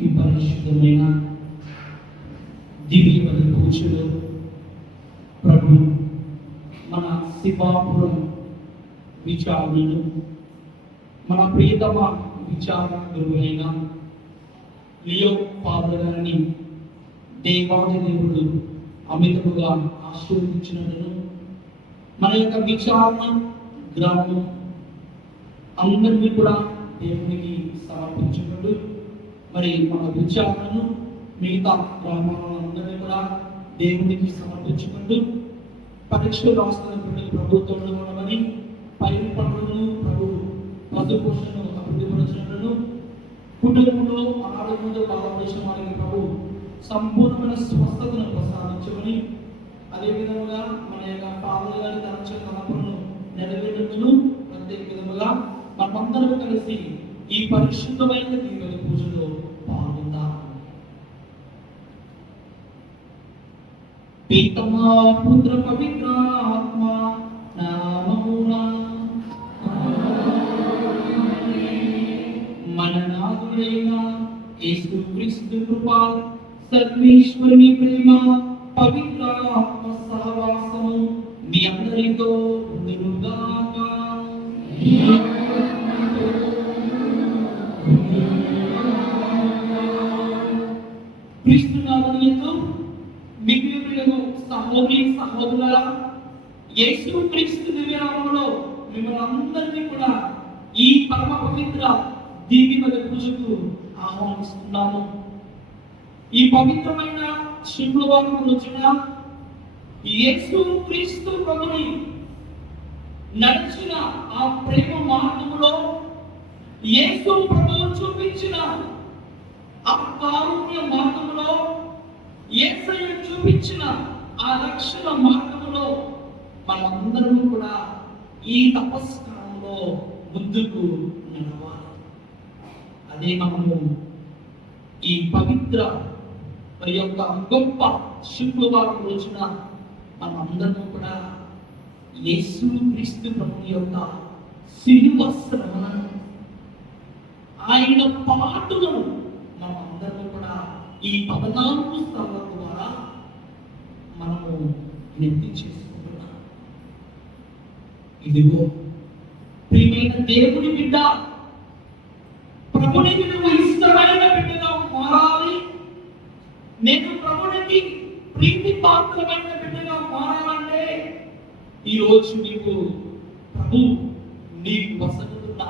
ఈ పరిశుద్ధమైన దివ్య బలి పూజలో ప్రభు మన శివాపురం విచారణలు మన ప్రియతమ విచారణ గురువైన లియో ఫాదర్ గారిని దేవాది దేవుడు అమితముగా ఆశీర్వదించినను మన యొక్క విచారణ గ్రామం అందరినీ కూడా దేవునికి సమర్పించుకుంటూ మరి మన విచారణను మిగతా గ్రామాలందరినీ కూడా దేవునికి సమర్పించుకుంటూ పరీక్షలు రాస్తున్నటువంటి ప్రభుత్వంలో ఉండమని పైన పనులను ప్రభు పదుపోషణను అభివృద్ధిపరచినట్లను కుటుంబంలో ఆరోగ్యంతో బాధపడిన వారికి ప్రభు సంపూర్ణమైన స్వస్థతను ప్రసాదించమని అదేవిధంగా మన యొక్క ఫాదర్ గారి తరచు తలపులను నెరవేరుటను ప్రత్యేక విధముగా మనమందరం కలిసి ఈ పరిశుద్ధమైన దీవెన పూజలో పాల్గొందాం. పితమా పుత్ర పవిత్ర ఆత్మ నామమున మన నాథుడైన యేసుక్రీస్తు కృప, సర్వేశ్వరుని ప్రేమ, పవిత్ర ఆత్మ సహవాసము మీ అందరితో ఉండుగాక. క్రీస్తునాథునియందు మిగిలిన సహోదరి సహోదరులారా, యేసుక్రీస్తు దివ్యనామములో మిమ్మల్ని అందరినీ కూడా ఈ పరమ పవిత్ర దీవెన పూజకు ఆహ్వానిస్తున్నాము. ఈ పవిత్రమైన శుక్రవారం రోజున యేసుక్రీస్తు ప్రభుని నడిచిన ఆ ప్రేమ మార్గములో యేసు ప్రభువు చూపించిన ఆ కారుణ్య మార్గములో యేసయ్య చూపించిన ఆ రక్షణ మార్గములో మనమందరం కూడా ఈ తపస్కారంలో ముందుకు నడవాలి. అదే మనము ఈ పవిత్ర మరి యొక్క గొప్ప శుక్రవారం రోజున మనమందరం కూడా యేసుక్రీస్తు ప్రభుని యొక్క శిలువ శ్రమను, ఆయన పాటులను మనమందరం కూడా ఈ 14 స్థలాల ద్వారా మనము నెత్తి చేసుకుంటున్నాం. ఇదిగో ప్రియమైన దేవుని బిడ్డ, ప్రభునికి నువ్వు ఇష్టమైన బిడ్డగా మారాలి. నేను ప్రభునికి ప్రీతి పాత్రమైన బిడ్డగా మారాలంటే ఈరోజు నీవు ప్రభు నీకు వసతున్న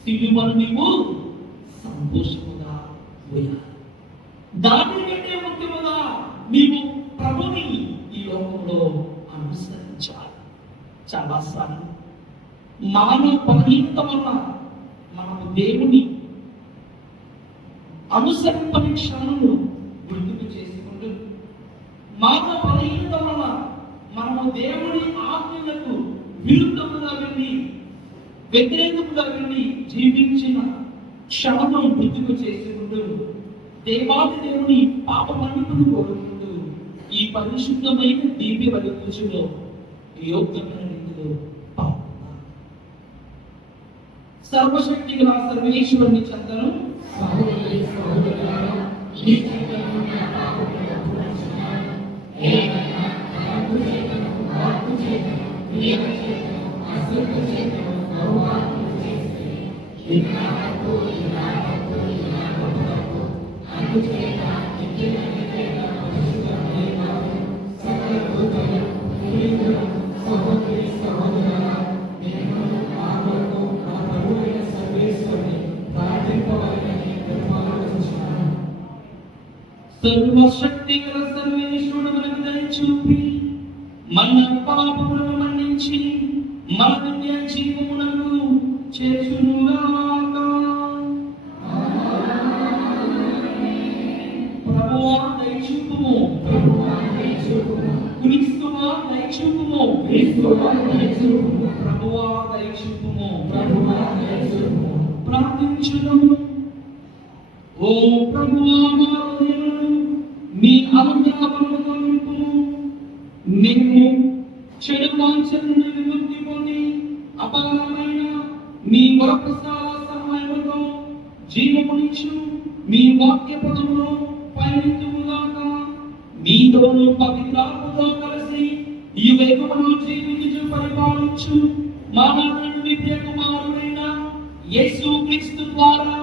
సిలువను నీవు సంతోషముగా పోయాలి. దానికంటే ముఖ్యముగా నీవు ప్రభుని ఈ లోకంలో అనుసరించాలి. చాలాసార్లు మానవ బలహీనత వల్ల మనము దేవుని అనుసరింపని క్షణము గుర్తుకు చేసుకుంటూ, మానవ బలహీనత వల్ల మనము దేవుని ఆజ్ఞలకు విరుద్ధముగా వెళ్ళి వ్యతిరేకముగా వెళ్ళి జీవించిన క్షణము గుర్తుకు చేసుకుంటూ దేవాది దేవుని పాప మన్నిపును కోరుకుంటూ ఈ ఈ పరిశుద్ధమైన దివ్య బలి పూజలో యోగ్యమైన రీతిలో పాల్గొనాలి. సర్వశక్తి గల సర్వేశ్వరుని చెంతను సర్వశక్తి గల సర్వేశ్వరుడు మనకు దయ చూపి మన పాపములను మన్నించి మన దివ్య జీవములను చేర్చునుగాక. ప్రభువా దయ చూపుము, క్రీస్తువా దయ చూపుము, ప్రభువా దయ చూపుము. ప్రార్థించుదాము. ఓ ప్రభువా మా హృదయములను మీ అనుగ్రహములతో నింపుము. మేము చెడు వాంఛల నుండి విముక్తి పొంది అపారమైన మీ వరప్రసాద సహాయముతో జీవమునిచ్చు మీ వాక్య పదమును పయనించుగాక. మీతోను పవిత్రాత్మతో కలిసి ఈ వేగమును జీవించు పరిపాలించు మా నాథుని దివ్య కుమారుడైన యేసు క్రీస్తు ద్వారా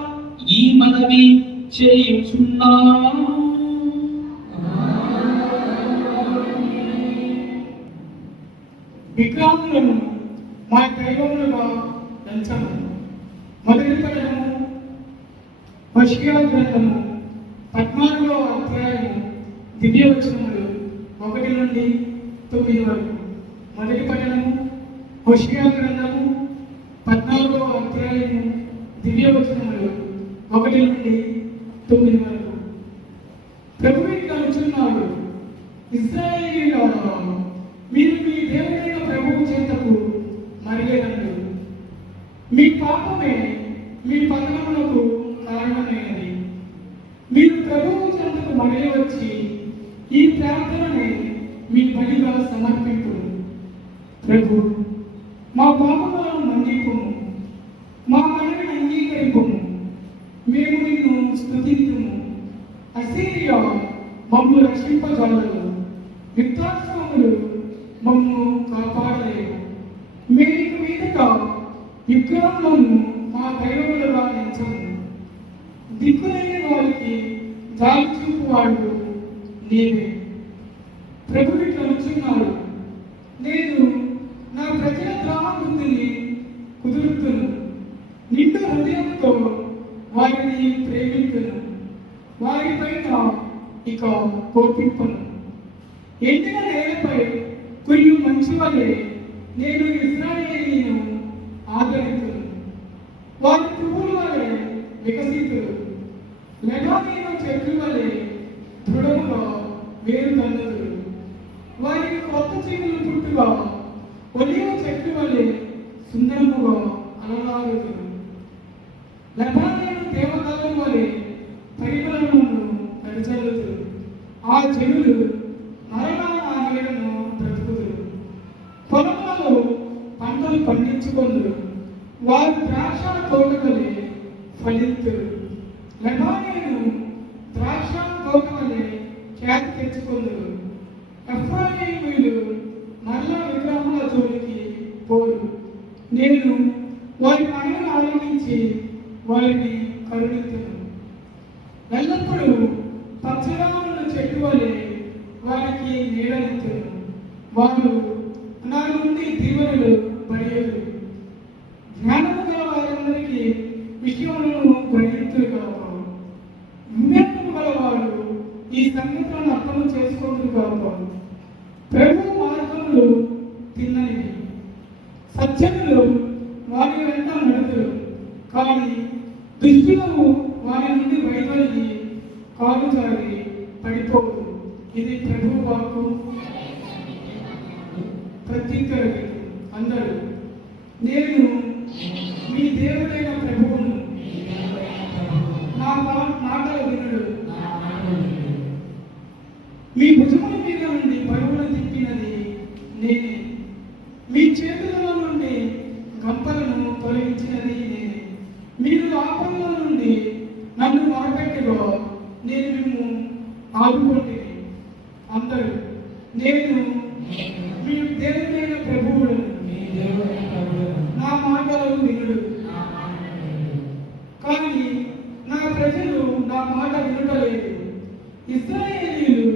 ఈ మనవి చేయుచున్నాము. విగ్రహములను మా దైవములుగా ఎంచము. మొదటి పట్టణము హోషేయ గ్రంథము 14వ అధ్యాయము దివ్యవచనములు 1 నుండి 9 వరకు. మొదటి పట్టణము హోషేయ గ్రంథము 14వ అధ్యాయము దివ్యవచనములు 1 నుండి 9 వరకు. ప్రభువు ఇట్లా అంటున్నాడు, ఇశ్రాయేలీయులారా, మీరు మీ దేవుడైన ప్రభువు చేతకు మరిగేదండు. మీ పాపమే మీ పతనములకు కారణమైనది. మీరు ప్రభువు చెంతకు మరలి వచ్చి ఈ ప్రార్థనని మీ బలిగా సమర్పింపు. ప్రభు, మా పాపములను మన్నింపుము, మా మనవిని అంగీకరింపుము. మేము నిన్ను స్తుతింతుము. అసీరియా మమ్ము రక్షింపజాలదు, యుద్ధాశ్రమములు మమ్ము కాపాడలేవు. మేము మీదట విగ్రహములను మా దైవములుగా ఎంచము. దిక్కులేని వారికి జాలి చూపువాడు నీవే. ప్రభువు ఇట్లా వచ్చున్నాడు, నేను నా ప్రజల ద్రావబుద్ధిని కుదురుతును. నిండు హృదయంతో వారిని ప్రేమింతును. వారిపైన ఇక కోపింపను. ఎండిన నేలపై కొన్ని మంచి వలె నేను ఇశ్రాయేలీయులను ఆదరింతును. వారి పువ్వుల వలె వికసితులు. లెబానోను చెట్ల వలె దృఢముగా వేరు దండదులు. వారికి కొత్త జీవులు పుట్టుగా ఒలివ చెట్ల వలె సుందరముగా అలలాగుతులు. లెబానోను దేవతల వలె పరిమళములను వెదజల్లుతులు. ఆ జనులు మరలా నా నీడను బ్రతుకుదురు. పొలములలో పంటలు పండించుకొందురు. వారు ద్రాక్ష తోట వలె ఫలింతురు. లెబానోను ద్రాక్ష తోట వలె ఖ్యాతి తెచ్చుకొందురు. ఎఫ్రాయిమీయులు మరలా విగ్రహముల జోలికి పోరు. నేను వారి మనలను ఆనందించి వారిని కరుణింతును. ఎల్లప్పుడూ పచ్చగా ఉన్న చెట్టు వలె వారికి నీడనిత్తును. వారు నా నుండి దీవెనలు పడేరు. జ్ఞానము గల వారందరికీ విషయములను గ్రహించురు కాక. వివేకము గల వారు ఈ సంగతులను అర్థం చేసుకోదురు కాక. ప్రభు మార్గములు తిన్ననివి, సత్యములు వారి వెంట నడుతురు. కానీ దుష్టులు వారి నుండి వైదొలిగి కాలు జారి పడిపోదు. ఇది ప్రభు వాక్కు. ప్రత్యుత్తర అందరూ, నేను మీ దేవుడైన ప్రభువును, నా మాటలు వినుడు. మీ భుజముల మీద నేను మీ దేవుడైన ప్రభువును, నా మాటలను వినుడు. కానీ నా ప్రజలు నా మాట వినటలేదు. ఇశ్రాయేలీయులు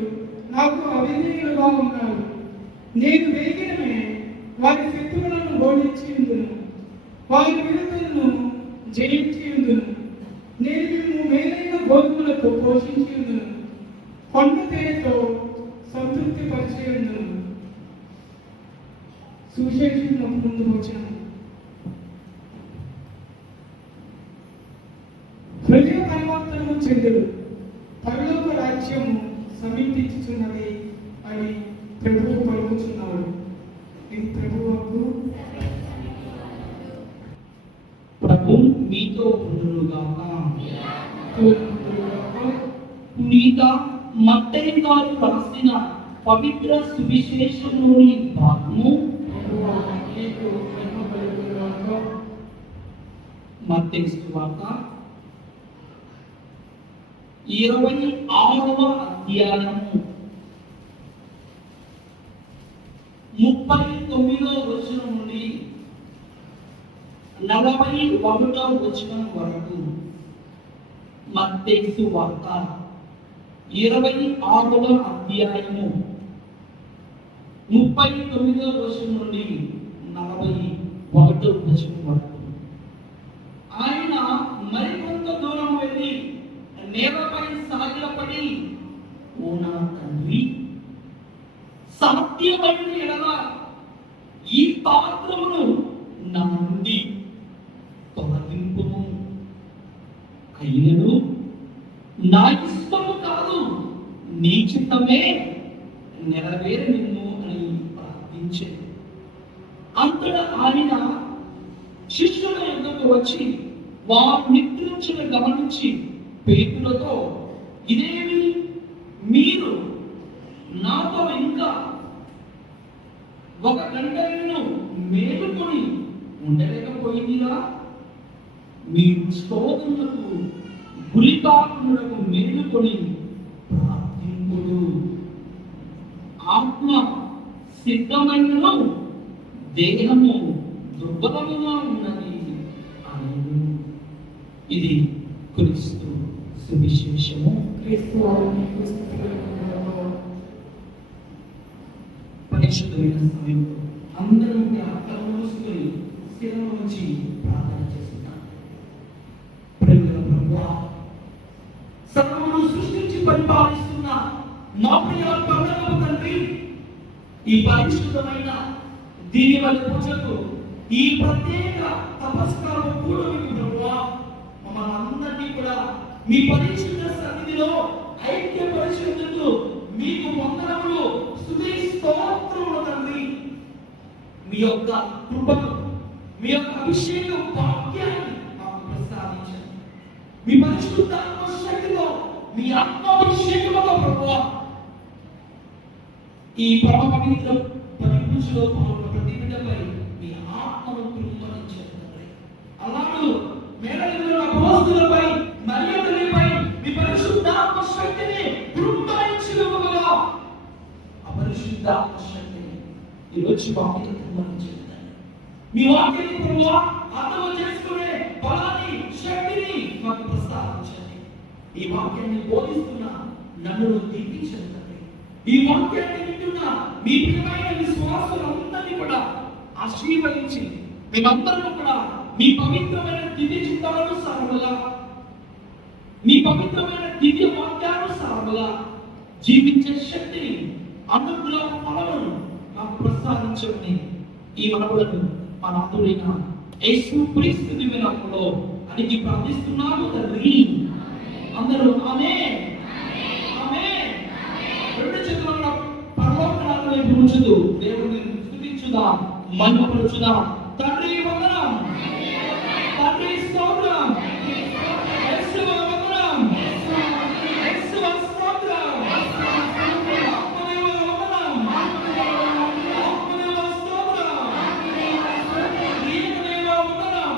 నాకు అవిధేయులుగా ఉన్నారు. నేను వేగమే వారి శత్రువులను ఓడించి ఉందును, వారి విరుద్ధులను జయించి ఉందును. నేను మిమ్ము మేలైన గోధుమలతో పోషించి ఉందును, కొండ తేనెతో సంతృప్తి పరిచి ఉందును. సుశేషం ముందు వచ్చిన హృదయ పరివర్తనము చెందుడు, పరలోక రాజ్యము సమీపించుచున్నది అని ప్రభువు పలుకుచున్నాడు. ఇది ప్రభువుకు. ప్రభు మీతో ఉండునుగాక. పునీత మత్తయి గారు రాసిన పవిత్ర సువిశేషంలోని భాగము మత్తయి సువార్త 26వ అధ్యాయము 39వ వచనం నుండి 41వ వచనం వరకు. మత్తయి సువార్త 26వ అధ్యాయము 39వ వచనం నుండి 41వ వచనం వరకు. ఆయన మరికొంత దూరం వెళ్ళి నేలపై సాగిలపడి, ఓ నా తండ్రి, సత్యమైన ఎడల ఈ పాత్రమును నా నుండి తొలగింపుము, అయినను నా ఇష్టము కాదు నీ చిత్తమే నెరవేరనిమ్ము అని ప్రార్థించాడు. అంతటా ఆయన శిష్యుల యొద్దకు వచ్చి వారు నిద్రించిన గమనించి పేతులతో, ఇదేమి మీరు నాతో ఇంకా 1 గంట మేలుకొని ఉండలేకపోయిందిగా? మీ స్తోత్రములకు గురి కాకుండకు మేలుకొని ప్రార్థింపుడు. ఆత్మ సిద్ధమైనను దేహము దుర్బలముగా ఉన్నది అని. ఇది క్రీస్తు సువిశేషము. పరిశుద్ధమైన సమయంలో అందరూ ఆత్మను మూసుకొని స్థిరం నుంచి ప్రార్థన చేస్తున్నారు. ప్రేమగల ప్రభువా, సర్వమును సృష్టించి పరిపాలిస్తున్న మా ప్రియ పరలోకపు తండ్రి, ఈ పరిశుద్ధమైన దీవెన పూజకు, ఈ ప్రత్యేక తపస్కారం కూడలికి ప్రభువా, మమ్మల్ని అందరినీ కూడా మీ పరిశుద్ధ సన్నిధిలో ఐక్యపరిచేందుకు మీకు వందనములు, స్తుతి స్తోత్రములు తండ్రి. మీ యొక్క కృపను, మీ యొక్క అభిషేక భాగ్యాన్ని మాకు ప్రసాదించండి. మీ పరిశుద్ధాత్మ శక్తితో, మీ ఆత్మాభిషేకముతో ప్రభువా, ఈ పరమ పవిత్ర పరిపూజలో పాల్గొన్న ప్రతి బిడ్డపై మీ ఆత్మను కృపణించండి. అలాగే మేడలలో అపోస్తలులపై మరియు తల్లిపై మీ పరిశుద్ధాత్మ శక్తిని కృపణించునుగా. అపరిశుద్ధాత్మ శక్తిని ఈరోజు మాకు కృపణించండి. మీ వాక్యాన్ని ప్రభువా అర్థం చేసుకునే బలాన్ని, శక్తిని మాకు ప్రసాదించండి. ఈ వాక్యాన్ని బోధిస్తున్న నన్ను దీపించండి. ఈ వాక్యాన్ని వింటున్న మీ ప్రియమైన విశ్వాసులందరినీ కూడా ఆశీర్వదించి మేమందరం కూడా మీ పవిత్రమైన దివ్య చిత్తానుసారముగా, మీ పవిత్రమైన దివ్య వాక్యానుసారముగా జీవించే శక్తిని, అనుగ్రహ ఫలమును మాకు ప్రసాదించండి. ఈ మనవులను మన ఆతుడైన యేసు క్రీస్తు దివ్య నామములో అడిగి ప్రార్థిస్తున్నాము తండ్రి. అందరూ ఆమేన్. రెండు చేతులను పరలోకనాథుని వైపు ఉంచుతూ దేవుని స్తుతించుదాం, మహిమపరచుదాం. తండ్రి వందనం, తండ్రి స్తోత్రం, యేసువ వందనం, యేసువ స్తోత్రం, ఆత్మదేవ వందనం, ఆత్మదేవ స్తోత్రం, దీనదేవ వందనం,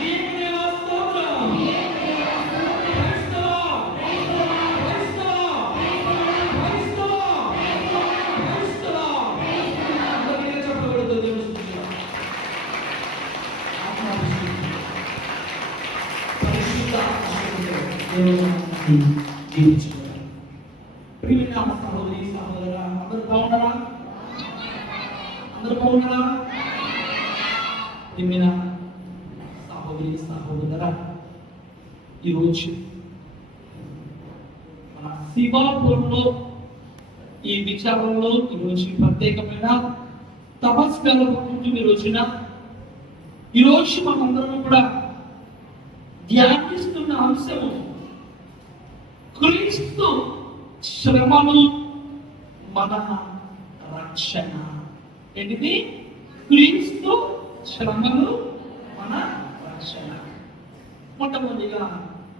దీనదేవ స్తోత్రం. క్రైస్తవ క్రైస్తవ క్రైస్తవ జీవించుకోవాలి. ప్రియమైన సహోదరి సహోదరా, అందరూ బాగున్నారా? అందరూ బాగున్నారా? ప్రియమైన సహోదరి సహోదరా, ఈరోజు మన శివాపూర్లో ఈ విచారంలో ఈరోజు ప్రత్యేకమైన తపస్కారం ఈ రోజున ఈరోజు మనందరం కూడా ధ్యానిస్తున్న అంశము క్రీస్తు శ్రమలు మన రక్షణ. ఏంటిది? క్రీస్తు శ్రమలు మన రక్షణ. మొట్టమొదటిగా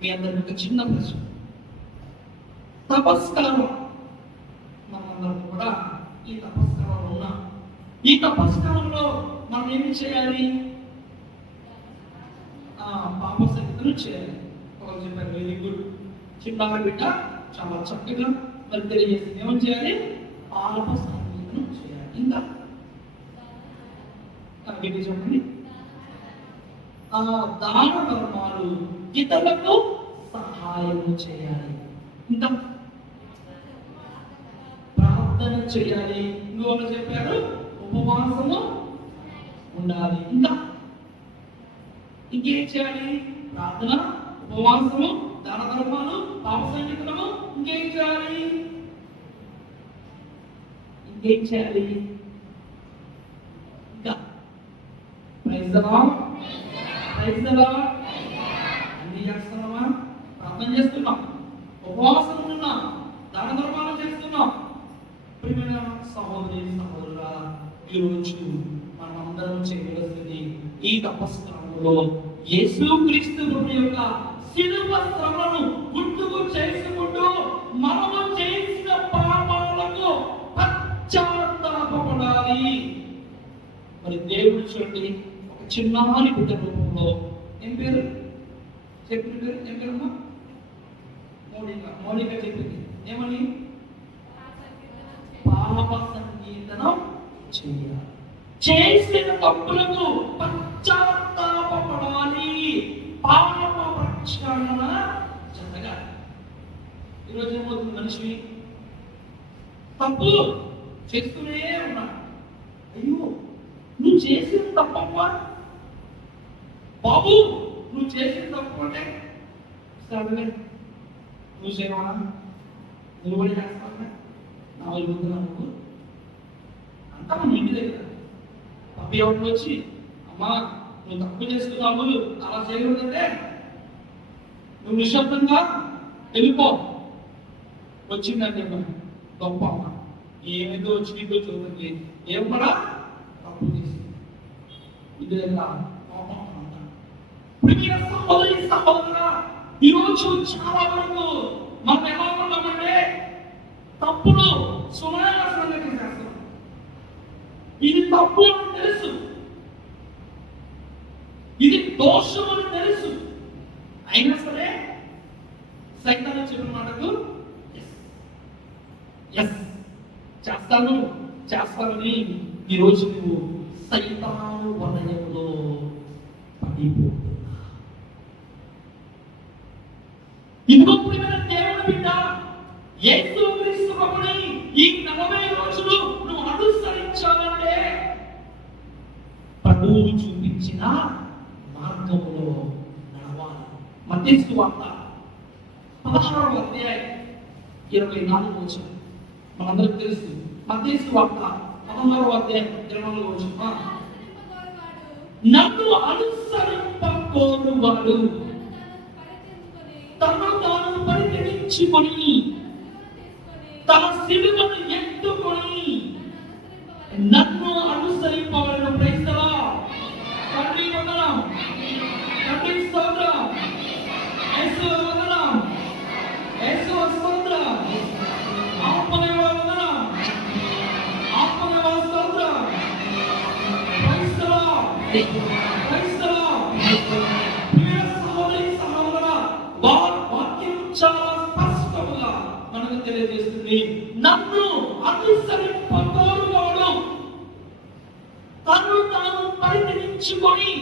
మీ అందరికి ఒక చిన్న ప్రశ్న. తపస్కారం మనందరం కూడా ఈ తపస్కారంలో ఉన్నాం. ఈ తపస్కారంలో మనం ఏమి చేయాలి? పాప సంగీతం చేయాలి. ఒకరు చెప్పారు, వెరీ గుడ్, చిన్న బిడ్డ చాలా చక్కగా మరి తెలియజేసింది. ఏమని చేయాలి? పాప సంగీతం చేయాలి. ఇంకా చెప్పండి. దాన ధర్మాలు, ఇతరులకు సహాయం చేయాలి. ఇంకా ప్రార్థన చేయాలి. ఇంకొకరు చెప్పారు, ఉపవాసము ఉండాలి. ఇంకా ఇంకేం చేయాలి? ప్రార్థన, ఉపవాసము, దాన ధర్మాలు, పాప సంగీతము. ఇంకేం చేయాలి? ఇంకేం చేయాలి? ఇంకా praise the lord, praise the Lord. అన్ని చేస్తున్నామా? ప్రార్థన చేస్తున్నాం, ఉపవాసం ఉన్నాం, దాన ధర్మాలు చేస్తున్నాం. ప్రియమైన సహోదరి సహోదరులా, ఈరోజు మనం అందరం చేయవలసింది ఈ తపస్కారంలో యేసుక్రీస్తు యొక్క శిలువ శ్రమను గుర్తుకు చేసుకుంటూ మనము చేసిన పాపాలకు పశ్చాత్తాపపడాలి. మరి దేవుడు చూడండి, ఒక చిన్నారి బిడ్డ రూపంలో ఏం పేరు చెప్పిన పేరు? ఏం పేరమ్మా? మౌలిక చెప్పింది. ఏమని? పాప సంగీతనం చేయాలి. చేసిన తప్పులకు పశ్చాత్తాపపడాలి. పాప ప్రక్షాళన జరగాలి. ఈరోజు ఏమవుతుంది? మనిషి తప్పు చేస్తూనే ఉన్నాడు. అయ్యో, నువ్వు చేసిన తప్పమ్మా బాబు, నువ్వు చేసిన తప్పు అంటే సరే నువ్వు చేయవా? నువ్వు కూడా చేస్తావా? నా వాళ్ళు అంతా మన ఇంటి దగ్గర పప్పి ఎవరికి వచ్చి, అమ్మా నువ్వు తప్పు చేస్తున్నావు, అలా చేయకూడదంటే నువ్వు నిశ్శబ్దంగా వెళ్ళిపో. వచ్చిందంటే గొప్ప అమ్మ ఏదో వచ్చి నీతో చూడండి, ఏం కూడా తప్పు చేసి ఇంటి దగ్గర సహోదరి సహోదరా, ఈరోజు చాలా వరకు మనం ఎలా ఉన్నామంటే తప్పులు సునాయాసంగా చేసేస్తాం. ఇది తప్పు అని తెలుసు, ఇది దోషం అని తెలుసు, అయినా సరే సైతాను చెప్పిన మాటకు ఎస్ చేస్తానని ఈరోజు నువ్వు సైతాను వలయంలో పడిపోతున్నా. ఇదిగో ప్రియమైన దేవుని బిడ్డ, యేసుక్రీస్తు ప్రభుని ఈ 40 రోజులు నువ్వు అనుసరించాలంటే ప్రభువు చూపించిన మార్గములో నడవాలి. మత్తయి సువార్త 16వ అధ్యాయం 24వ వచనం మనందరికీ తెలుసు. మత్తయి సువార్త 16వ అధ్యాయం 24వ వచనం, నన్ను అనుసరింపకోరువాడు తను తాను పరిత్యజించుకొని తన శిలువను ఎత్తుకొని నన్ను అనుసరింపవలెను. Praise the lord. తండ్రి వందనం, తండ్రి స్తోత్రం, యేసు వందనం, యేసు స్తోత్రం, ఆత్మదేవ వందనం, ఆత్మదేవ స్తోత్రం. Praise the lord, praise the lord. ప్రియ సహోదరి సహోదరా, వాక్యం చాలా స్పష్టంగా మనకు తెలియజేస్తుంది. నన్ను అనుసరింపకోరువాడు తను తాను పరిత్యజించుకొని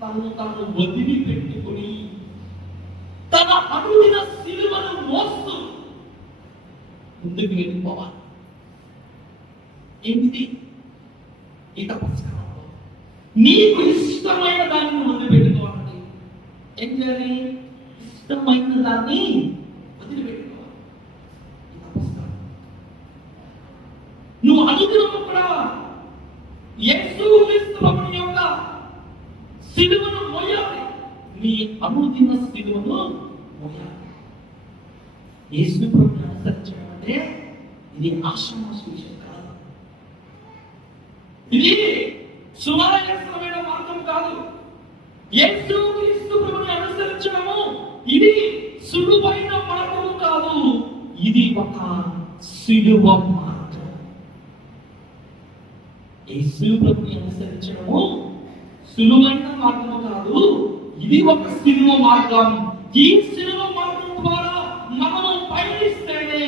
తను తాను వదిలిపెట్టుకొని తన అనుదిన శిలువను ముందుకు వెళ్ళిపోవాలి. ఏంటిది? ఈ తపస్కారంలో నీకు ఇష్టమైన దాన్ని ముందు పెట్టుకోవాలి. ఏం చేయాలి? ఇష్టమైన దాన్ని వదిలిపెట్టుకోవాలి. ఈ తపస్కారం నువ్వు అనుదినము కూడా యేసుక్రీస్తు ప్రభుని యొక్క సిలువను మోయాలి. నీ అనుదిన సిలువను మోయాలి. యేసు ప్రభుని అనుసరించడం అంటే ఇది ఆశ్రమాస విషయం కాదు. ఇది సునాయాసమైన మార్గం కాదు. యేసుక్రీస్తు ప్రభుని అనుసరించడము ఇది సులువైన మార్గము కాదు. ఇది ఒక సిలువ మార్గం. యేసు ప్రభుని అనుసరించడము సులువైన మార్గము కాదు. ఇది ఒక సిలువ మార్గం. ఈ సిలువ మార్గం ద్వారా మనము పయనిస్తేనే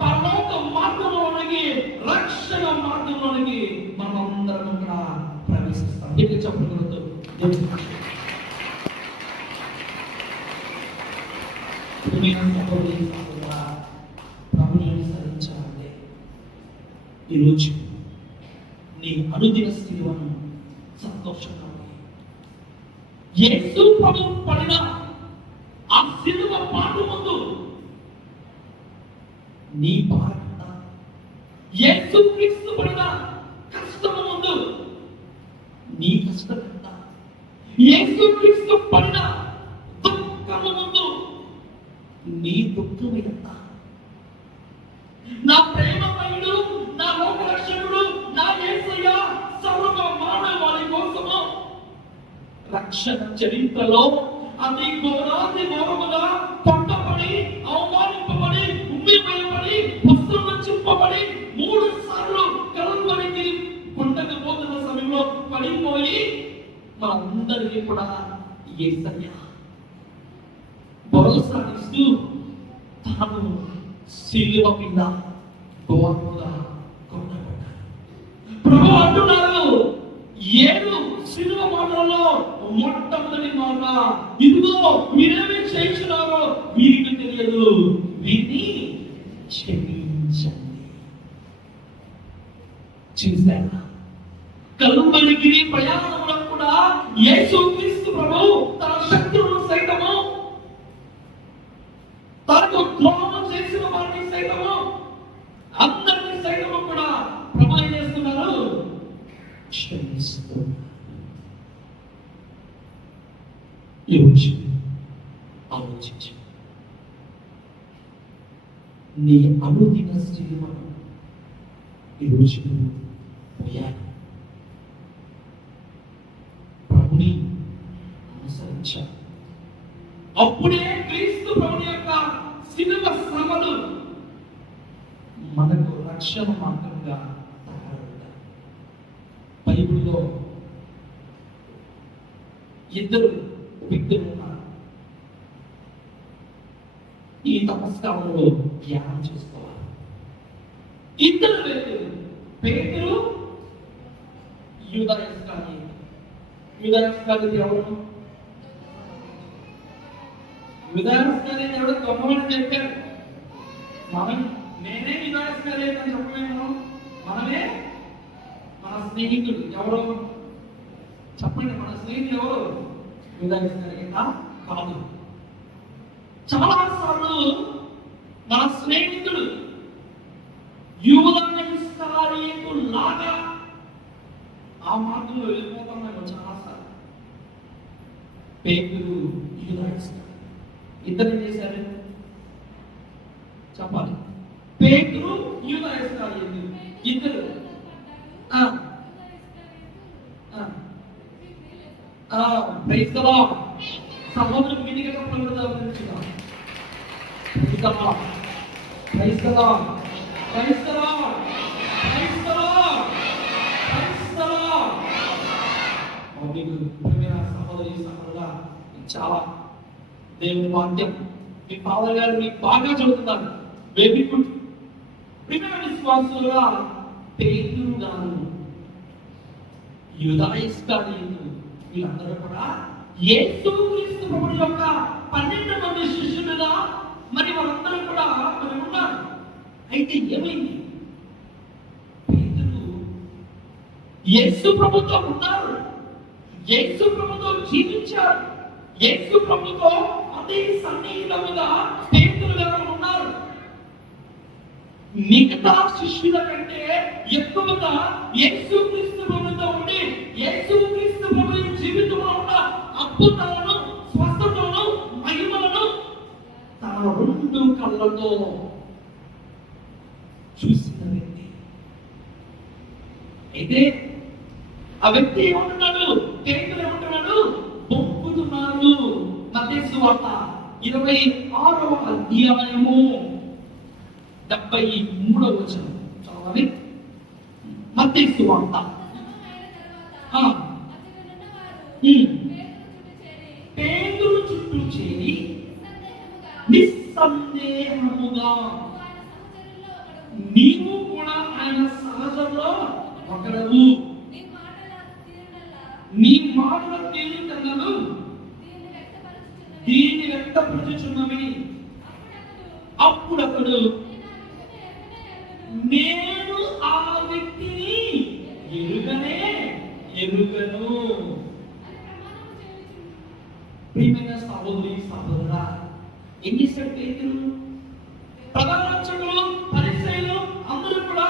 పరలోక మార్గంలోనికి, రక్షణ మార్గంలోనికి మనమందరం కూడా ప్రవేశిస్తాం. ఇది చెప్పకూడదు. ప్రభుని అనుసరించాలంటే ఈరోజు నీ అనుదిన సిలువను సంతోషంగా యేసు ప్రభువు పడిన ఆ సిలువ పాటు ముందు నీ బాధ, యేసుక్రీస్తు పడిన కష్టము ముందు నీ కష్టం ఎంత, యేసుక్రీస్తు పడిన దుఃఖము ముందు నీ దుఃఖం ఎంత. నా ప్రేమమయుడు, నా లోకరక్షకుడు, నా యేసయ్య సర్వ మానవాళి కోసము రక్షణ చరిత్రలో అతి ఘోరముగా కొట్టబడి, అవమానింపబడి, ఉమ్మివేయబడి, వస్త్రం చింపబడి 3 సార్లు కలువరికి కొండకు పోతున్న సమయంలో పడిపోయి మనందరికీ కూడా యేసయ్య భరోసా ఇస్తూ తాను సిలువ మీద ఘోరముగా కొట్టబడ్డాడు. ప్రభువు అంటున్నారు 7 సిలువ మాటలలో మొట్టమొదటి మాట, ఇదిగో మీరేమి చేయించున్నారో వీరికి తెలియదు, వీరిని క్షమించండి. చూసారా? కలువరిగిరి ప్రయాణంలో కూడా యేసుక్రీస్తు ప్రభువు తన శత్రువును సైతము, తనకు ద్రోహం చేసిన వారిని సైతము, అందరినీ సైతము కూడా ప్రభు ఏం చేస్తున్నారు? క్షమిస్తూ. ఈరోజు ఆలోచించు. నీ అనుదిన సిలువను ఈరోజు పోయాలి. ప్రభుని అనుసరించాలి. అప్పుడే క్రీస్తు ప్రభుని యొక్క సిలువ శ్రమలు మనకు రక్షణ మార్గంగా తయారవుతాయి. బైబిల్లో 2 వ్యక్తులు ఉన్నారు. ఈ తపస్కారంలో ధ్యానం చేసుకోవాలి. 2 వ్యక్తులు, పేతురు, యూదా ఇస్కరియోతు. యూదా ఇస్కరియోతు ఎవరు? యూదా ఇస్కరియోతు ఎవరు? దొంగమని చెప్పారు. నేనే యూదా ఇస్కరియోతు అని చెప్పలేము. మనమే మన స్నేహితుడు ఎవరు చెప్పండి? మన స్నేహితుడు ఎవరు? యూదా ఇస్కరియోతా? కాదు. చాలా సార్లు మన స్నేహితుడు యూదా ఇస్కరియోతు లాగా ఆ మార్గంలో వెళ్ళిపోతాం మేము చాలా సార్లు. పేతురు, యూదా ఇస్కరియోతు ఇద్దరు ఏం చేశారు చెప్పాలి? పేతురు, యూదా ఇస్కరియోతు ఇద్దరు ప్రైజ్ ది లార్డ్. సహోదరులు మీదిగా చెప్పబడదా? Praise the lord, praise the lord, praise the lord, praise the lord, praise the lord. మీకు ప్రియమైన సహోదరి సహోదరులా, చాలా దేవుని వాక్యం మీ ఫాదర్ గారు మీకు బాగా చదువుతున్నారు. Very good. ప్రియమైన విశ్వాసులుగా పేతురు గారు, యూదా ఇస్కరియోతు వీళ్ళందరూ కూడా యేసుక్రీస్తు ప్రభువు యొక్క 12 మంది శిష్యులుగా మరి వారందరూ కూడా మరి ఉన్నారు. అయితే ఏమైంది? పేతురు యేసు ప్రభుతో ఉన్నారు, యేసు ప్రభుతో జీవించారు, యేసు ప్రభుతో అదే సన్నిహితముగా పేతురు గారు ఉన్నారు. మిగతా శిష్యుల కంటే ఎక్కువగా యేసు క్రీస్తు ప్రభుతో ఉండి యేసు క్రీస్తు ప్రభు జీవితంలో ఉన్న అద్భుతాలను, స్వస్థతలను, మహిమలను తన రెండు కళ్ళతో చూసిన వ్యక్తి. అయితే ఆ వ్యక్తి ఏమంటున్నాడు? పేతురు ఏమంటున్నాడు? బొంకుతున్నారు. మత్తయి సువార్త 26వ అధ్యాయము 73వ వచనం చదవాలి. మత్తయి సువార్త పేతురు చుట్టూ చేరి నిస్సందేహముగా నీవు కూడా ఆయన సహజంలో ఒకడవు, నీ మాటల తీరుతనను దీన్ని వ్యక్తపరచుచున్నవి. అప్పుడు అతడు నేను ఆ వ్యక్తిని ఎరుగను. ప్రియమైన సహోదరి సహోదరా, ఏం చేశాడు పేతురు? ప్రధాన యాజకులు, పరిసయ్యులు అందరూ కూడా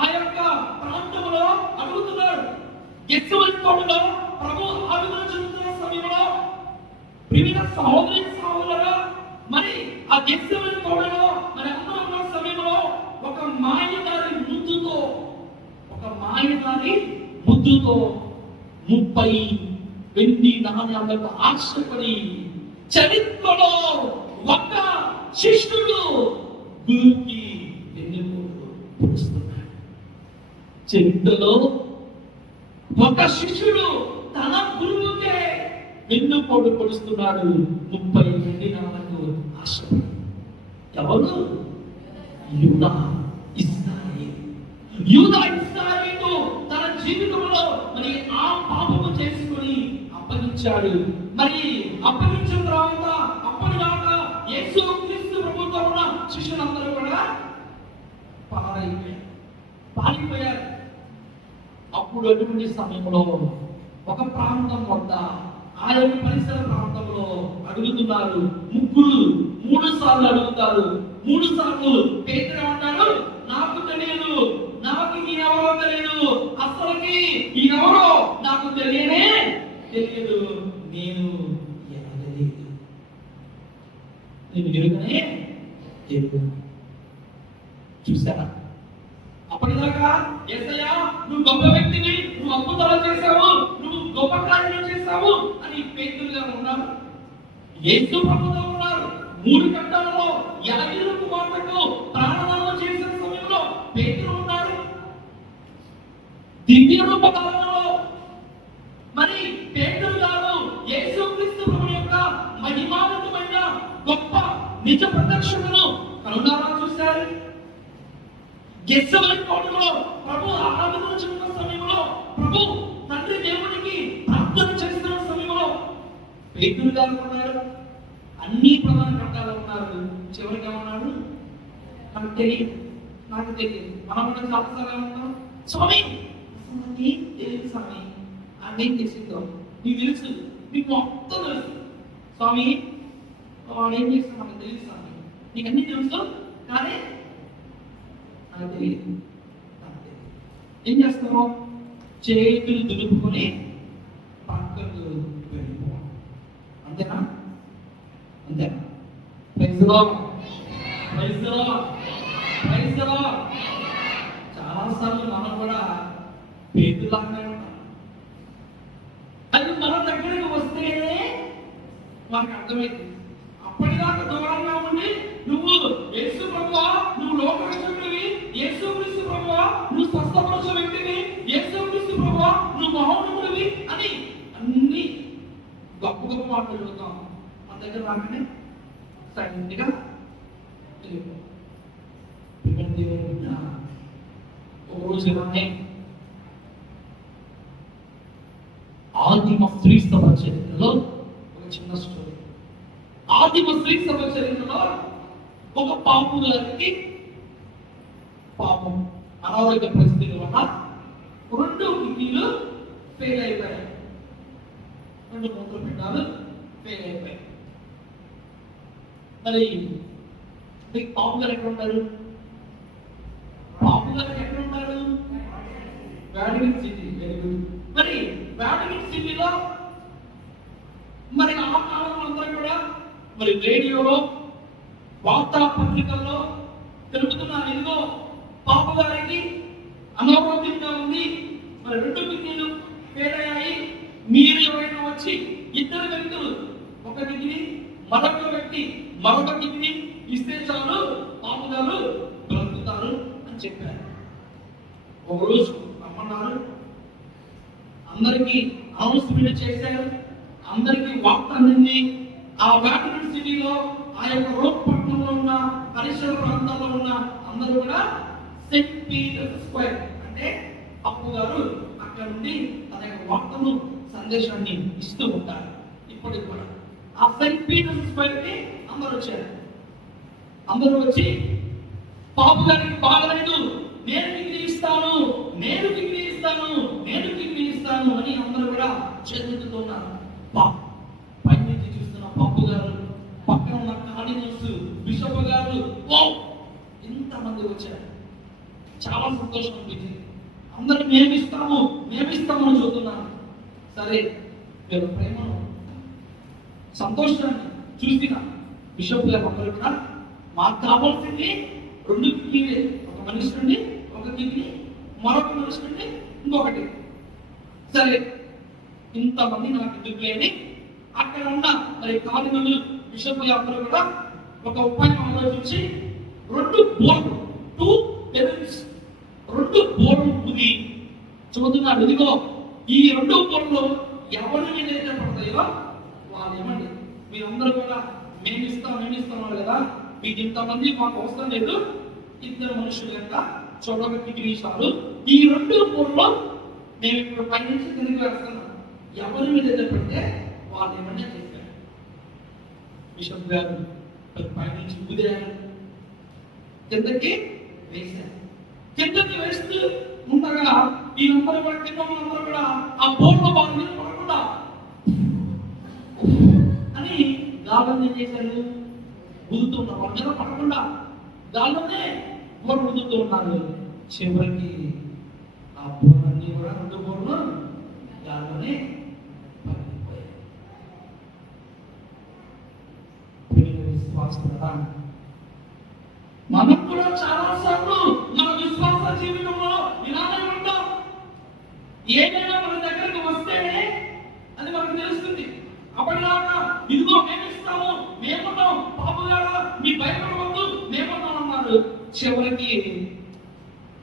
ఆ యొక్క ప్రాంతంలో అడుగుతున్నారు. గెత్సేమనే తోటలో ప్రభు ఆరాధన జరుగుతున్న సమయంలో ప్రియమైన సహోదరి సహోదరా, మరి ఆ గెత్సేమనే తోటలో మరి అందరూ ఉన్న సమయంలో ఒక మాయదారి ముద్దుతో 30 వెండి నాణ్యాలకు ఆశపడి చరిత్రలో ఒక శిష్యుడు గురువుకి వెన్నుపోటు పొడుస్తున్నాడు. చరిత్రలో ఒక శిష్యుడు తన గురువుకే వెన్నుపోటు పొడుస్తున్నాడు. 30 వెండి నాణ్యాలకు ఆశపడి. ఎవరు? యూదా ఇస్రాయేలు తన జీవితంలో మరి ఆ పాపము చేసుకొని అప్పగించాడు. మరి అప్పగించిన తర్వాత అప్పటిదాకా యేసు క్రీస్తు ప్రభుతో ఉన్న శిష్యులందరూ కూడా పారిపోయారు. అప్పుడు అటువంటి సమయంలో ఒక ప్రాంతం వద్ద ఆ యొక్క పరిసర ప్రాంతంలో అడుగుతున్నారు. ముగ్గురు 3 సార్లు అడుగుతారు. 3 సార్లు పేతురు ఏమంటాడు? నాకు తెలియదు, నాకు ఎవరో తెలియదు, అసలుకి ఎవరో నాకు తెలియదు, నేను ఎరుగనే చూసారా? అప్పటిదాకా యేసయ్యా నువ్వు గొప్ప వ్యక్తివి, నువ్వు అద్భుతాలు చేశావు, నువ్వు గొప్ప కార్యాలు చేశావు అని పేతురు గారు ఉన్నారు. యేసు ప్రభుతో ఉన్నారు. 3 గంటలలో యాజకుల కుమార్తెకు ప్రాణదానం చేసిన సమయంలో పేతురు ఉన్నాడు. దివ్య రూపకాలంలో మరి పేతురు గారు యేసుక్రీస్తు ప్రభువు యొక్క మహిమాన్వితమైన గొప్ప నిజ ప్రత్యక్షతను కనులారా చూశారు. గెత్సేమనే తోటలో ప్రభు ఆరాధన చేస్తున్న సమయంలో, ప్రభు తండ్రి దేవునికి ప్రార్థన చేస్తున్న సమయంలో పేతురు గారు ఉన్నారు. అన్ని ప్రధాన ఘట్టాలు ఉన్నారు. చివరిగా ఉన్నాడు, నాకు తెలియదు. మనం కూడా చాలాసార్లు ఉంటాం, స్వామి నాకేం తెలియదు స్వామి, అదేం చేసిందో నీకు తెలుసు, నీకు మొత్తం తెలుసు స్వామి, వాడు ఏం చేస్తాం మనకు తెలియదు స్వామి, నీకు అన్ని తెలుసు కానీ నాకు తెలియదు. ఏం చేస్తాము? చేతులు దులుపుకొని పక్కకు వెళ్ళిపోవాలి. అంతేనా? చాలా సార్లు మనం కూడా పేతులాగానే ఉంటాం. అది మన దగ్గరికి వస్తేనే మనకు అర్థమైంది. అప్పటిదాకా దూరంగా ఉండి నువ్వు యేసు ప్రభువా, నువ్వు లోకరక్షకుడివి, యేసు క్రీస్తు ప్రభువా నువ్వు స్వస్థపరచే వ్యక్తివి, యేసు క్రీస్తు ప్రభువా నువ్వు మహోన్నతుడివి అని అన్ని గొప్ప గొప్ప మాటలు చెబుతాం. మన దగ్గర రాగానే సైలెంట్గా ఒక రోజు ఇలానే ఆదిమ స్త్రీ సభ చరిత్రలో ఒక చిన్న స్టోరీ. ఆదిమ స్త్రీ సభ చరిత్రలో ఒక పాపు గారికి పాపం అనారోగ్య పరిస్థితుల వల్ల 2 కిడ్నీలు ఫెయిల్ అయిపోయాయి, 2 మూత్రపిండాలు ఫెయిల్ అయిపోయాయి. మరి మీకు పాపు గారు ఎక్కడ ఉంటారు? పాపు గారు ఎక్కడ ఉంటారు? Vatican city. Very good. మరి వ్యాటికన్ సిటీలో మరి ఆ కాలంలో అందరూ కూడా మరి రేడియోలో వార్తాపత్రికల్లో తెలుపుతున్నారు, ఇదిగో పాపు గారికి అనారోగ్యంగా ఉంది, మరి 2 కిడ్నీలు ఫెయిల్ అయ్యాయి, మీరు ఎవరైనా వచ్చి 2 వ్యక్తులు, ఒక కిడ్నీ మరొక వ్యక్తి మరొక కిడ్నీ ఇస్తే చాలు పాపు గారు బ్రతుకుతారు అని చెప్పారు. ఒకరోజు రమ్మన్నారు, అందరికీ అనౌన్స్మెంట్ చేశారు, అందరికీ వార్త అందింది. ఆ వ్యాటికన్ సిటీలో ఆ యొక్క రోమ్ పట్టణంలో ఉన్న పరిసర ప్రాంతాల్లో ఉన్న అందరూ కూడా సెయింట్ పీటర్ స్క్వేర్ అంటే పాపు గారు అక్కడ నుండి తన యొక్క వార్తను సందేశాన్ని ఇస్తూ ఉంటారు. ఇప్పటికి కూడా ఆ సెయింట్ పీటర్ స్క్వేర్ కి అందరూ వచ్చారు. అందరూ వచ్చి పాపు గారికి బాగలేదు, నేను కిడ్నీ ఇస్తాను, నేను కిడ్నీ ఇస్తాను, నేను కిడ్నీ ఇస్తాను అని అందరూ కూడా చేతులుతున్నారు. పైనుంచి చూస్తున్న పాపు గారు, పక్కన ఉన్న కార్డినల్స్, బిషప్ గారు, ఇంతమంది వచ్చారు. చాలా సంతోషం అనిపించింది. అందరూ మేమిస్తాము అని చూస్తున్నాను. సరే, మీరు ప్రేమను సంతోషాన్ని చూసిన బిషప్ గారు అందరూ కూడా మాకు కావాల్సింది 2 కిడ్నీలే, ఒక మనిషి నుండి ఒక కిడ్నీ, మరొక మనిషి నుండి ఇంకొకటి. సరే, ఇంతమంది నాకు ఎందుకు లేని అక్కడ ఉన్న మరి కార్డినల్ బిషప్ అందరూ కూడా ఒక ఉపాయం ఆలోచించి 2 బోర్డు 2 బెలూన్స్ 2 బోర్డు ఊది చూస్తున్నాడు. ఇదిగో ఈ 2 బోర్డులో ఎవరి మీద అయితే పడతాయో వాళ్ళు ఏమండి, మీరందరూ కూడా మేమిస్తాం కదా, మీకు ఇంతమంది మాకు అవసరం లేదు, 2 మనుషులు యొక్క చొరవ కిడ్నీ చాలు, ఈ 2 బోర్డులో మేము ఇప్పుడు పైనుంచి తిరిగి వేస్తున్నాం, ఎవరి మీద అయితే పడితే వాళ్ళు ఏమన్నా చెప్పారు. బిషప్ గారు పైనుంచి ఊదారు, కిందకి వేశారు. కిందకి వేస్తూ ఉండగా వీళ్ళందరూ కూడా కింద వాళ్ళందరూ కూడా ఆ బోర్డులో వాళ్ళ మీద పడకుండా అని గాల్లో ఏం చేశారు, ఊదుతున్నారు. వాళ్ళ మీద పడకుండా గాల్లోనే బోర్డు ఊదుతూ ఉన్నారు. చివరికి ఆ బోర్డులన్నీ కూడా 2 బోర్డులు గాల్లోనే పడిపోయాయి. మనం కూడా చాలా సార్లు మన విశ్వాస జీవితంలో ఇలానే ఉంటాం. ఏదైనా మన దగ్గరకు వస్తేనే అది మనకు తెలుస్తుంది. అప్పటిదాకా ఇదిగో మేమిస్తాము, మేమున్నాం, పాపు గారు మీ భయపడవద్దు, మేమున్నాం అన్నారు. చివరికి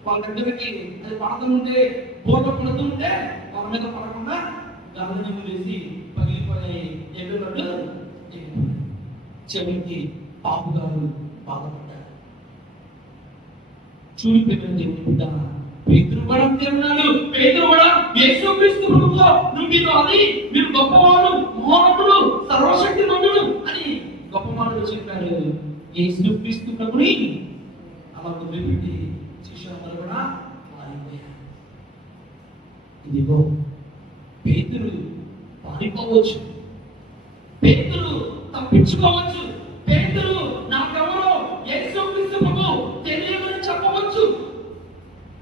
వాళ్ళ దగ్గరికి అది పడుతుంటే బోర్డు పడుతుంటే వాళ్ళ మీద పడకుండా గాలిని వేసి పగిలిపోయాయి. ఎగురుడు చివరికి పాపు గారు బాధపడ్డారు. చూడు ప్రేమ దేవుని బిడ్డ, పేతురు కూడా అంతే ఉన్నాడు. పేతురు కూడా యేసుక్రీస్తు ప్రభువుతో మీరు అది మీరు గొప్పవాడు, మహోన్నతుడు, సర్వశక్తిమంతుడు అని గొప్ప మాటలు చెప్పారు. యేసుక్రీస్తు ప్రభుని అలా వదిలిపెట్టి శిష్యులందరూ కూడా మారిపోయారు. ఇదిగో పేతురు పారిపోవచ్చు, పేతురు తప్పించుకోవచ్చు, పేతురు నాకెవరో యేసుక్రీస్తు ప్రభువు తెలియదని చెప్పవచ్చు.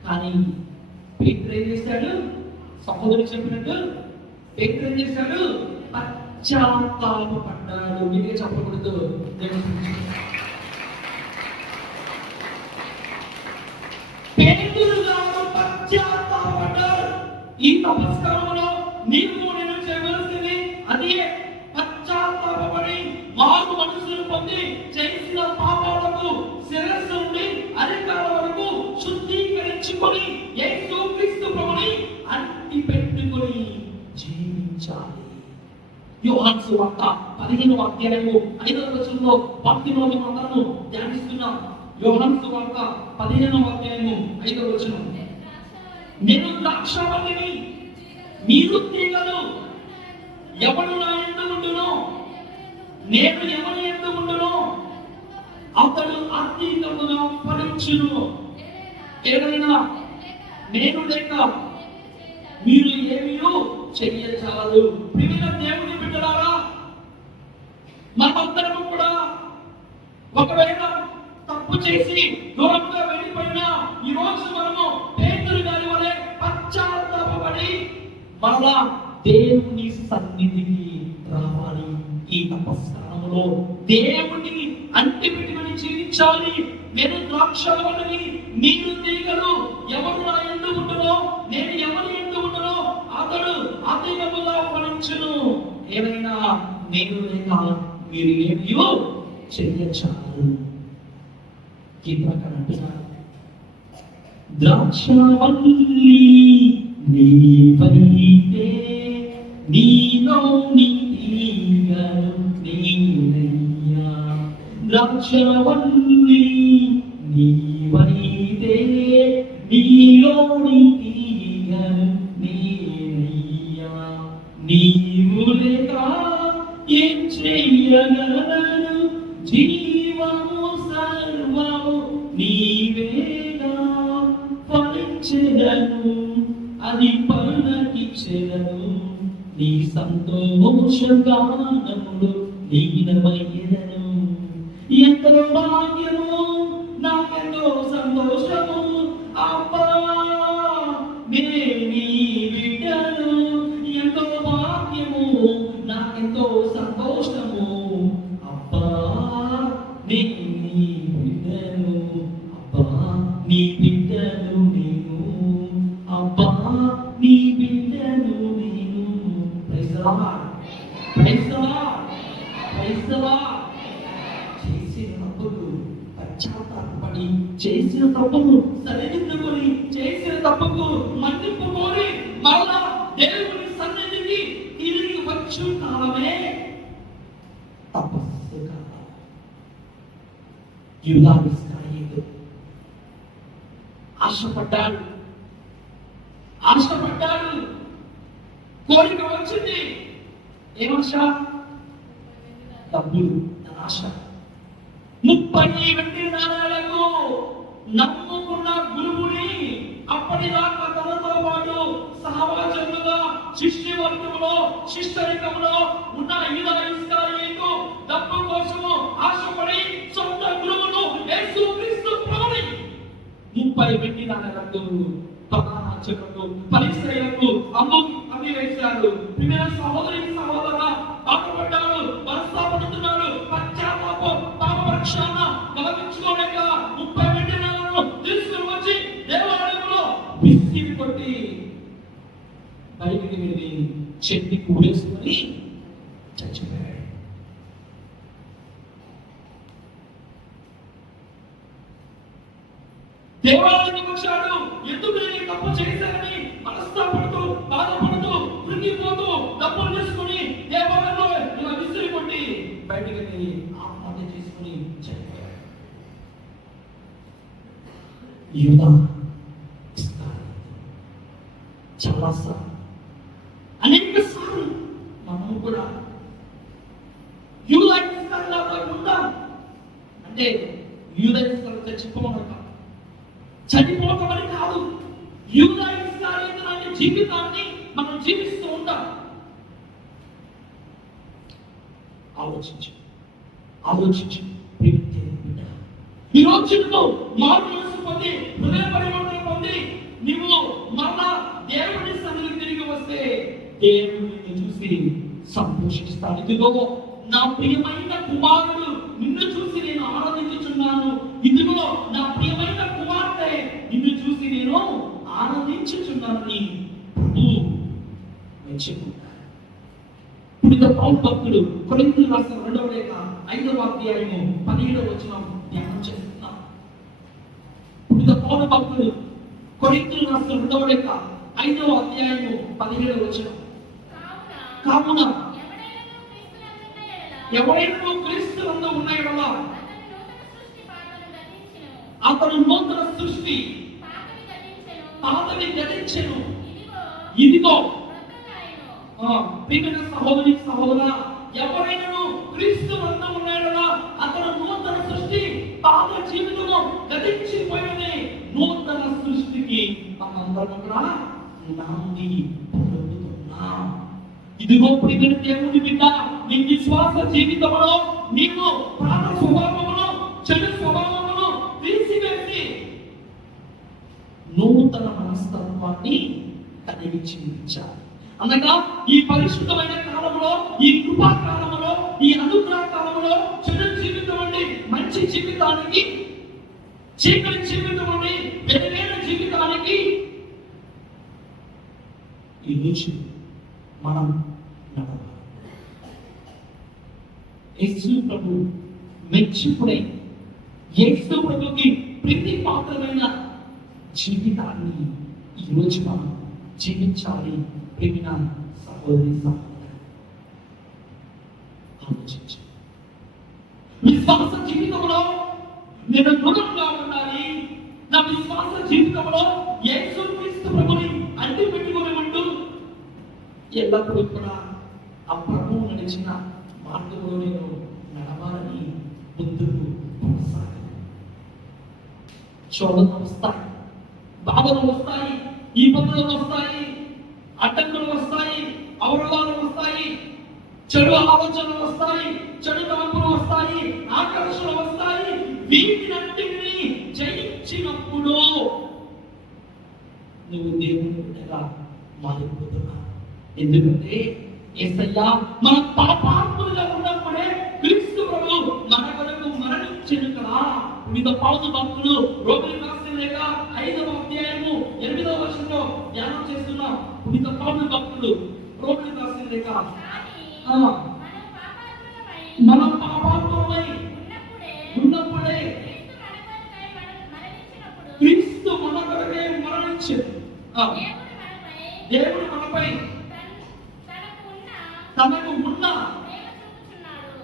కానీ పేతురు ఏం చేశాడు? సహోదరుడు చెప్పినట్టు పేతురు ఏం చేశాడు? పశ్చాత్తాపపడ్డాడు. మీరే చెప్పకూడదు. పేతురు గారు పశ్చాత్తాపపడ్డాడు. ఈ తపస్కారంలో నీవు నేను చేయవలసింది అదే, పశ్చాత్తాపపడి మారు మనసును పొంది చేసిన పాపాలకు శిరస్సు నుండి అరికాల వరకు శుద్ధీకరించుకొని యేసుక్రీస్తు ప్రభుని అంటి పెట్టుకొని జీవించాలి. యోహాను సువార్త 15వ అధ్యాయము 5వ వచనంలో భక్తిలో మనము ధ్యానిస్తున్నాం. యోహాను సువార్త 15వ అధ్యాయము 5వ వచనం, నేను ద్రాక్షావల్లిని, మీరు తీగలు, ఎవడు నా యందు ఉండునో, నేను ఎవరి యందు ఉండునో అతడు అత్యంతముగా ఫలించును. ఏదైనా నేను లేక మీరు ఏమీ చెయ్యచాలదు. ప్రియమైన దేవుని బిడ్డలారా, మనమందరం కూడా ఒకవేళ తప్పు చేసి దూరంగా వెళ్ళిపోయినా ఈ రోజు మనము పేతురు గారి వలె పశ్చాత్తాపపడి మరలా దేవుని సన్నిధికి రావాలి. ఈ తపస్కాలంలో దేవుడిని అంటి పెట్టుకుని జీవించాలి. నేను ద్రాక్షవల్లిని, మీరు తీగలు. ఎవరు నా యందు ఉండునో, నేను ఎవరి యందు ఉండునో అతడు అధికముగా ఫలించును. ఏమైనా నేను లేక మీరు ఏమీ చెయ్యచాలరు. కీర్తనకారుడు అంటున్నాడు, ద్రాక్షవల్లి నీవైతే నీలోని తీగలు నేనయ్యా. ద్రాక్షవల్లి నీవైతే నీలోని తీగలు నేనయ్యా. నీవు లేక ఏం చెయ్యగలను, జీవము సర్వము నీవేగా. ఫలించెదను అది పలుకిచ్చెదను, నీ సంతోష గానములు లీనమయ్యెదను. ఎంతో భాగ్యము, నాకెంతో సంతోషము, అబ్బా నీ బిడ్డను. ఎంతో భాగ్యము, నాకెంతో సంతోషము, అబ్బా నీ బిడ్డను. అబ్బా నీ బిడ్డను నేను, అబ్బా నీ బిడ్డను నేను. Praise the lord, praise the lord, praise the Lord. చేసిన తప్పులు పశ్చాత్తాపపడి, చేసిన తప్పులు సరిదిద్దుకొని, చేసిన తప్పుకు మన్నింపు కోరి మరలా దేవుని సన్నిధికి తిరిగి వచ్చు కాలమే తపస్సు కాలం. యూదా ఇస్కరియోతు ఆశపడ్డాడు, కోరిక వచ్చింది. ఏమాశ? డబ్బులు, ఆశ. 30 వెండి నాణాలకు నమ్ముకున్న గురువుని అప్పటిదాకా తనతో పాటు సహవాసముగా శిష్యవర్గంలో శిష్యరికంలో ఉన్న యూదా ఇస్కరియోతు డబ్బు కోసము ఆశపడి సొంత గురువును యేసుక్రీస్తు ప్రభుని 30 వెండి నాణాలకు ప్రధానార్చకులకు పరిసయ్యులకు అమ్మి వేశారు. ప్రియమైన సహోదరి సహోదరా, బాధపడ్డాడు, మనస్తాపడుతున్నాడు, పశ్చాత్తాపం పాపరక్షణ గమనించుకోలేక 30 వెండి నాణాలను తీసుకుని వచ్చి దేవాలయంలో విసిరి కొట్టి బయటికి వెళ్ళి చెట్టి కూడేసుకొని చచ్చిపోయాడు. దేవాలయానికి వచ్చాడు. ఎందుకు నేను తప్పు చేశానని మనస్తాపడుతూ, బాధపడుతూ, కృంగిపోతూ డబ్బులు తీసుకుని దేవాలయంలో ఇలా విసిరి కొట్టి బయటికి వెళ్ళి ఆత్మహత్య చేసుకుని చనిపోయాడు. యూదా చాలాసార్లు, అనేక సార్లు మనం కూడా యూదా ఇస్కరియోతులా ఉందాం. అంటే యూదా ఇస్కరియోతు చనిపోతామని కాదు, యూదా ఇస్కరియోతు లాంటి జీవితాన్ని మనం జీవిస్తూ ఉంటాం. ఆలోచించు. ఈ రోజు నువ్వు మారు మనసు పొంది, హృదయ పరివర్తన పొంది, నువ్వు మరలా దేవుని సన్నిధికి తిరిగి వస్తే దేవుడిని చూసి సంతోషిస్తాడు. ఇదిగో నా ప్రియమైన కుమారుడు, నిన్ను చూసి నేను ఆనందించుచున్నాను. ఇదిగో నా ప్రియమైన కుమార్తె, నిన్ను చూసి నేను ఆనందించుచున్నానని ప్రభువు మెచ్చుకున్నాడు. పునీత పౌలు భక్తుడు కొరింథీయులకు రాసిన 2వ లేఖ 5వ అధ్యాయము 17వ వచనం ధ్యానం చేస్తున్నాం. పునీత పౌలు భక్తుడు కొరింథీయులకు రాసిన 2వ లేఖ 5వ అధ్యాయము 17వ వచనం, కావున ఎవరైనా క్రీస్తునందు ఉన్న యెడల అతడు నూతన సృష్టి, పాతవి గతించెను, ఇదిగో. ప్రియమైన సహోదరి సహోదరా, ఎవరైనా క్రీస్తునందు ఉన్న యెడల అతడు నూతన సృష్టి, పాత జీవితము గతించిపోయినది, నూతన మనమందరం కూడా నాంది పొందుతున్నాం. ఇదిగో ప్రియమైన దేవుని బిడ్డ, నీ విశ్వాస జీవితంలో నీకు ప్రాణ స్వభావమును చెడు స్వభావమును తీసివేసి నూతన మనస్తత్వాన్ని కలిగి జీవించాలి. అనగా ఈ పరిశుద్ధమైన కాలంలో, ఈ కృపా కాలంలో, ఈ అనుగ్రహ కాలంలో చెడు జీవితం నుండి మంచి జీవితానికి, చీకటి జీవితం నుండి వెలుగైన జీవితానికి ఈ రోజు మనం నడవాలి. యేసు ప్రభు మెచ్చుకునే, యేసు ప్రభుకి ప్రీతి పాత్రమైన జీవితాన్ని ఈ రోజు మనం జీవించాలి. ప్రియమైన సహోదరి సహోదరుడు, ఆలోచించు. విశ్వాస జీవితంలో నేను దృఢంగా ఉండాలి. నా విశ్వాస జీవితంలో యేసుక్రీస్తు ప్రభుని అడ్డు పెట్టుకుని ఉంటూ ఎల్లప్పుడూ కూడా ఆ ప్రభువు నడిచిన మార్గంలో నేను నడవాలని ముందుకు కొనసాగాలి. శోధనలు వస్తాయి, బాధలు వస్తాయి, ఇబ్బందులు వస్తాయి, అడ్డంకులు వస్తాయి, అవరోధాలు వస్తాయి, చెడు ఆలోచనలు వస్తాయి, చెడు తలంపులు వస్తాయి, ఆకర్షణలు వస్తాయి. వీటినన్నిటిని జయించినప్పుడు నువ్వు దేవుని బిడ్డగా మారిపోతున్నావు. ఎందుకంటే యేసయ్య మన పాపాత్ములుగా ఉన్నప్పుడే క్రీస్తు ప్రభు మన కొరకు మరణించెను కదా. వివిధ పౌరు భక్తులు రోమిలకు రాసిన లేఖ 5వ అధ్యాయము 8వ వచనంలో ధ్యానం చేస్తున్నాం. వివిధ పౌరు భక్తులు రోమిలకు రాసిన లేఖ మనం పాపాత్ములమై ఉన్నప్పుడే క్రీస్తు మన కొరకే మరణించెను. దేవుడు మనపై తనకు ఉన్న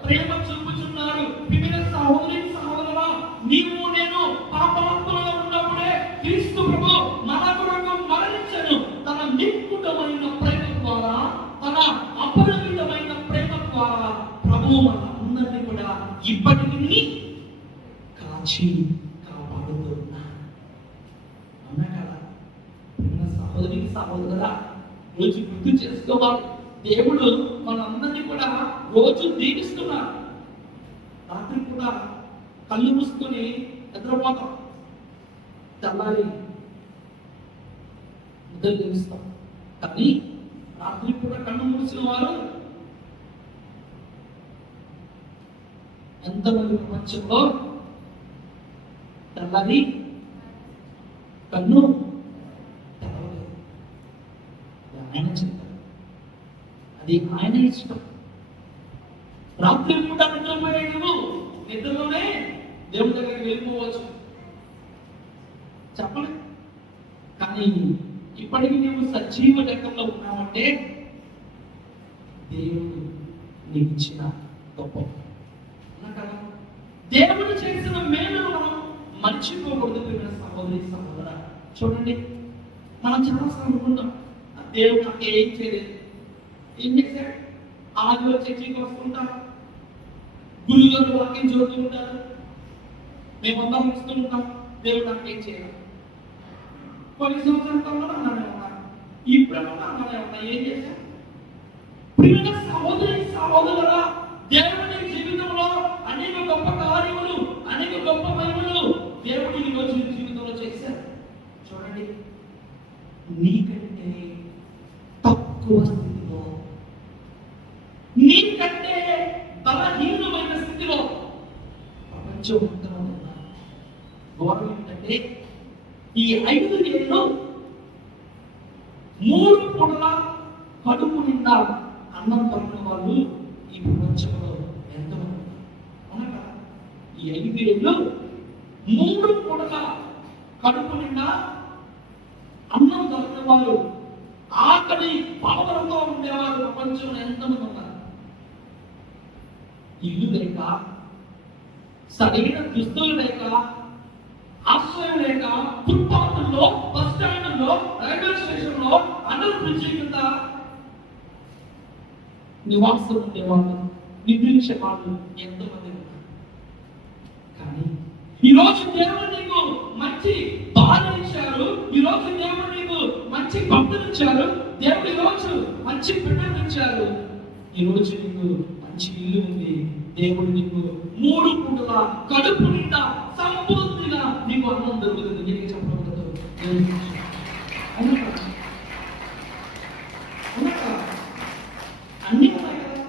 ప్రేమ చూపుచున్నాడు. ప్రియమైన సహోదరి సహోదరుడా, నీవు నేను పాపాత్ములుగా ఉన్నప్పుడే క్రీస్తు ప్రభు మన కొరకు మరణించెను. తన నిక్కుటమైన ప్రేమ ద్వారా, తన అపరిమితమైన ప్రేమ ద్వారా ప్రభువు మన అందరినీ కూడా ఇప్పటికీ కాచి కాపాడుతున్నా. అన్నా కదా ప్రియమైన సహోదరి సహోదరుడా, రోజు గుర్తు చేసుకోవాలి. దేవుడు మనందరినీ కూడా రోజు దీవిస్తున్నాడు. రాత్రి కూడా కళ్ళు మూసుకొని నిద్రపోతాం, తెల్లారి నిద్ర తెలుస్తాం. కానీ రాత్రి కూడా కళ్ళు మూసిన వారు ఎంతమంది ప్రపంచంలో తెల్లారి కన్ను తెరవలేదు. ఆయన చింత, అది ఆయన ఇష్టం. రాత్రి పూట నిద్రపోయే నువ్వు నిద్రలోనే దేవుడి దగ్గరికి వెళ్ళిపోవచ్చు చెప్పలే. కానీ ఇప్పటికీ నువ్వు సజీవ లెక్కలో ఉన్నావంటే దేవుడు నీకు ఇచ్చిన గొప్ప కదా. దేవుడు చేసిన మేలును మనం మర్చిపోకూడదు. ప్రియమైన సహోదరి సహోదర, చూడండి, మనం చాలా అనుకుంటాం దేవుడు నాకు ఏం చేయలేదు. ఏం చేశాడు? ఆదిలో చర్చికి వస్తుంటారు, గురువుగారు వాక్యం చదువుతూ ఉంటారు, మేమందరం ఇస్తూ ఉంటాం. దేవుడు నాకు ఏం చేయాలి? కొన్ని సంవత్సరాల అన్నానే ఉన్నారు, ఇప్పుడు అన్నానే ఉన్నా. ఏం చేశారు? ప్రియమైన సహోదరి సహోదరురా, దేవుని జీవితంలో అనేక గొప్ప కార్యములు, అనేక గొప్ప మహిమలు దేవుడు ఈ రోజు జీవితంలో చేశారు. చూడండి, నీకంటే తక్కువ స్థితిలో, నీకంటే బలహీనమైన స్థితిలో ప్రపంచం అంతా ఉన్న గౌరవం ఏంటంటే ఈ 5 ఏళ్ళు 3 పూటల కడుపు నిండా అన్నం దొరికిన వాళ్ళు ఈ ప్రపంచంలో ఎంతమంది ఉన్నారు? ఈ 5 ఏళ్ళు 3 పూటల కడుపు నిండా అన్నం దొరికిన వాళ్ళు, ఆకలి పావలతో ఉండేవారు ప్రపంచంలో ఎంతమంది ఉన్నారు? ఇల్లు లేక, సరైన దుస్తులు లేక, ఆశ్రయం లేక, ఫుట్పాత్లో, బస్ స్టాండ్లో, రైల్వే స్టేషన్లో, అండర్ బ్రిడ్జి కింద నివాసం ఉండేవాళ్ళు, నిద్రించే వాళ్ళు ఎంతమంది ఉన్నారు? కానీ ఈరోజు దేవుడు నీకు మంచి భార్య ఇచ్చారు, ఈరోజు దేవుడు నీకు ఇచ్చారు. దేవుడు ఈరోజు మంచి బిడ్డలు ఇచ్చారు. ఈరోజు నీకు మంచి ఇల్లు ఉంది. దేవుడు నీకు 3 పూటల కడుపు నిండా సంపూర్తిగా నీకు అన్నం దొరుకుతుంది. నీకు చెప్పకూడదు. అన్ని ఉన్నాయి కదా.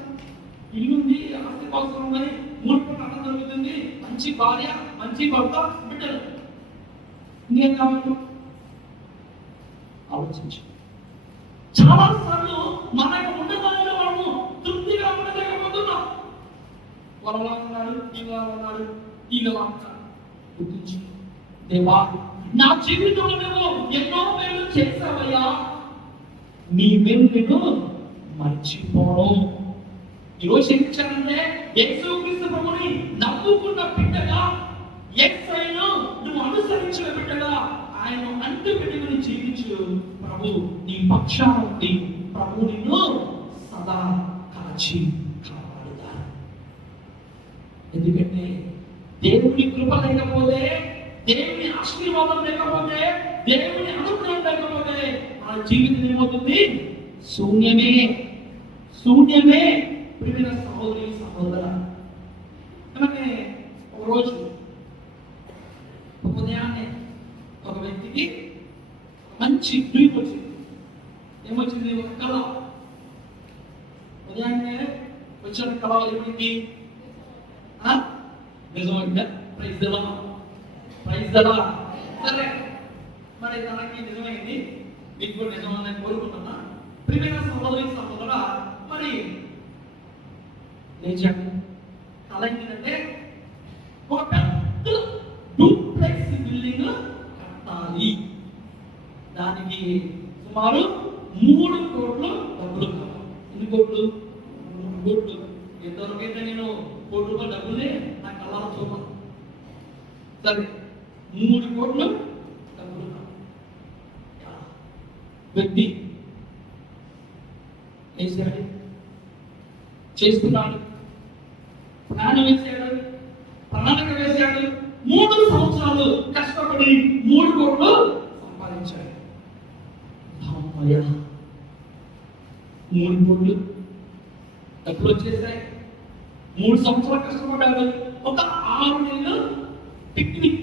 ఇల్లుంది, ఆస్తి కోసం ఉన్నాయి, 3 పూటల అన్నం దొరుకుతుంది, మంచి భార్య, మంచి భర్త, బిడ్డలు. ఇంకేం కావాలి? ఆలోచించు. చాలా సార్లు మనకు ఉన్నదానిలో మనము తృప్తిగా ఉండలేకపోతున్నాం. వరలా ఉన్నాడు, ఇలా ఉన్నాడు, ఇలా ఉంటాడు. గుర్తించు, దేవా నా జీవితంలో నువ్వు ఎన్నో మేలు చేశావయ్యా, నీ మేలు నేను మర్చిపోను. ఈరోజు ఏం ఇచ్చానంటే యేసుక్రీస్తు ప్రభువుని నమ్ముకున్న బిడ్డగా, యేసయ్యను నువ్వు అనుసరించిన బిడ్డగా, ఆయన అంటు పెట్టుకుని జీవించు. ప్రభు నీ పక్షాన ఉండి ప్రభు నిన్ను సదా కాచి కాపాడుతారు. ఎందుకంటే దేవుని కృప లేకపోతే, దేవుని ఆశీర్వాదం లేకపోతే, దేవుని అనుగ్రహం లేకపోతే మన జీవితం ఏమవుతుంది? శూన్యమే, శూన్యమే. ప్రియమైన సహోదరి సహోదర, అలాగే ఒకరోజు ఉదయాన్నే ఒక వ్యక్తికి మంచి డ్రీమ్ వచ్చింది. ఏమొచ్చింది? ఒక కళ. ఉదయాన్నే వచ్చిన కళ ఏమైంది? నిజమైందా? Praise the lord, praise the lord. సరే, మరి తనకి నిజమైంది, మీకు కూడా నిజమని కోరుకుంటున్నా. ప్రియమైన సహోదరి సహోదర, మరి లేచాడు. కళ ఏంటంటే ఒక పెద్ద డూప్లెక్స్ బిల్డింగ్ కట్టాలి. దానికి సుమారు 3 కోట్లు డబ్బులు కావాలి. ఎన్ని కోట్లు? 3 కోట్లు. ఎంతవరకైతే నేను ₹1 డబ్బులే నా కళ్ళలో చూపాను. సరే, 3 కోట్లు డబ్బులు కావాలి. వ్యక్తి వేసాడు, చేస్తున్నాడు, ప్లాన్ వేసాడు, ప్రణాళిక వేసాడు. 3 సంవత్సరాలు కష్టపడి 3 కోట్లు సంపాదించాడు. 3 కోట్లు డబ్బులు వచ్చేసాయి. 3 సంవత్సరాలు కష్టపడ్డాడు. ఒక 6 నెలలు పిక్నిక్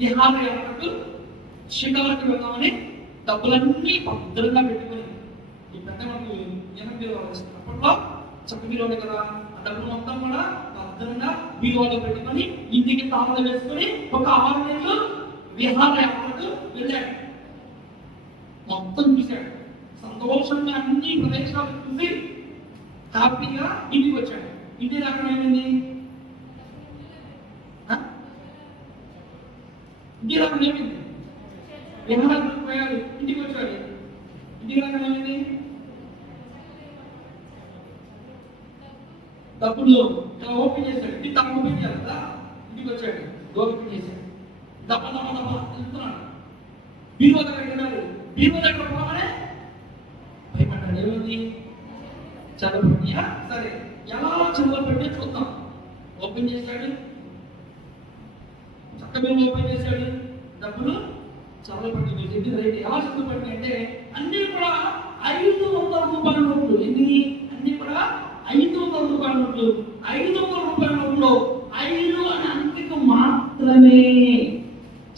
విహారయాత్రకు షికారుకి వెళ్దామని డబ్బులన్నీ భద్రంగా పెట్టుకుని, ఈ పెద్ద మనకు అప్పట్లో చక్క బీరువాలు కదా, ఆ డబ్బులు మొత్తం కూడా భద్రంగా బీరువాలో పెట్టుకొని ఇంటికి తాళాలు వేసుకొని ఒక 6 నెలలు విహారయాత్రకు వెళ్ళాడు. మొత్తం చూశాడు, సంతోషంగా అన్ని ప్రదేశాలు చూసి హ్యాపీగా ఇంటికి వచ్చాడు. ఇంటి రాకడం ఏమైంది? ఇంటికి రాకడం ఏమైంది? విహారానికి పోయాడు, ఇంటికి వచ్చాడు. ఇంటికి రాకడం ఏమైంది? డబ్బులు ఇలా ఓపెన్ చేశాడు. ఇంటి తప్ప ఓపెన్ చేయాలి కదా, ఇంటికి వచ్చాడు, డోర్ ఓపెన్ చేశాడు. దప్ప దప్ప దప్ప వెళ్తున్నాడు. బీరువా దగ్గర వెళ్ళాడు. బీరువా దగ్గర పోగానే భయపడ్డాడు. ఏమైంది? చదవబడియా? సరే, ఎలా చదవబడితే చూద్దాం. ఓపెన్ చేశాడు, చక్క బీరువా ఓపెన్ చేశాడు. డబ్బులు చదవబడి చెప్పింది రైట్. ఎలా చదవబడి అంటే అన్ని కూడా 500 రూపాయల నోట్లు. ఎన్ని? అన్ని కూడా 500 రూపాయల నోట్లు. 500 రూపాయల నోట్లు 5 అనే అంకెకు మాత్రమే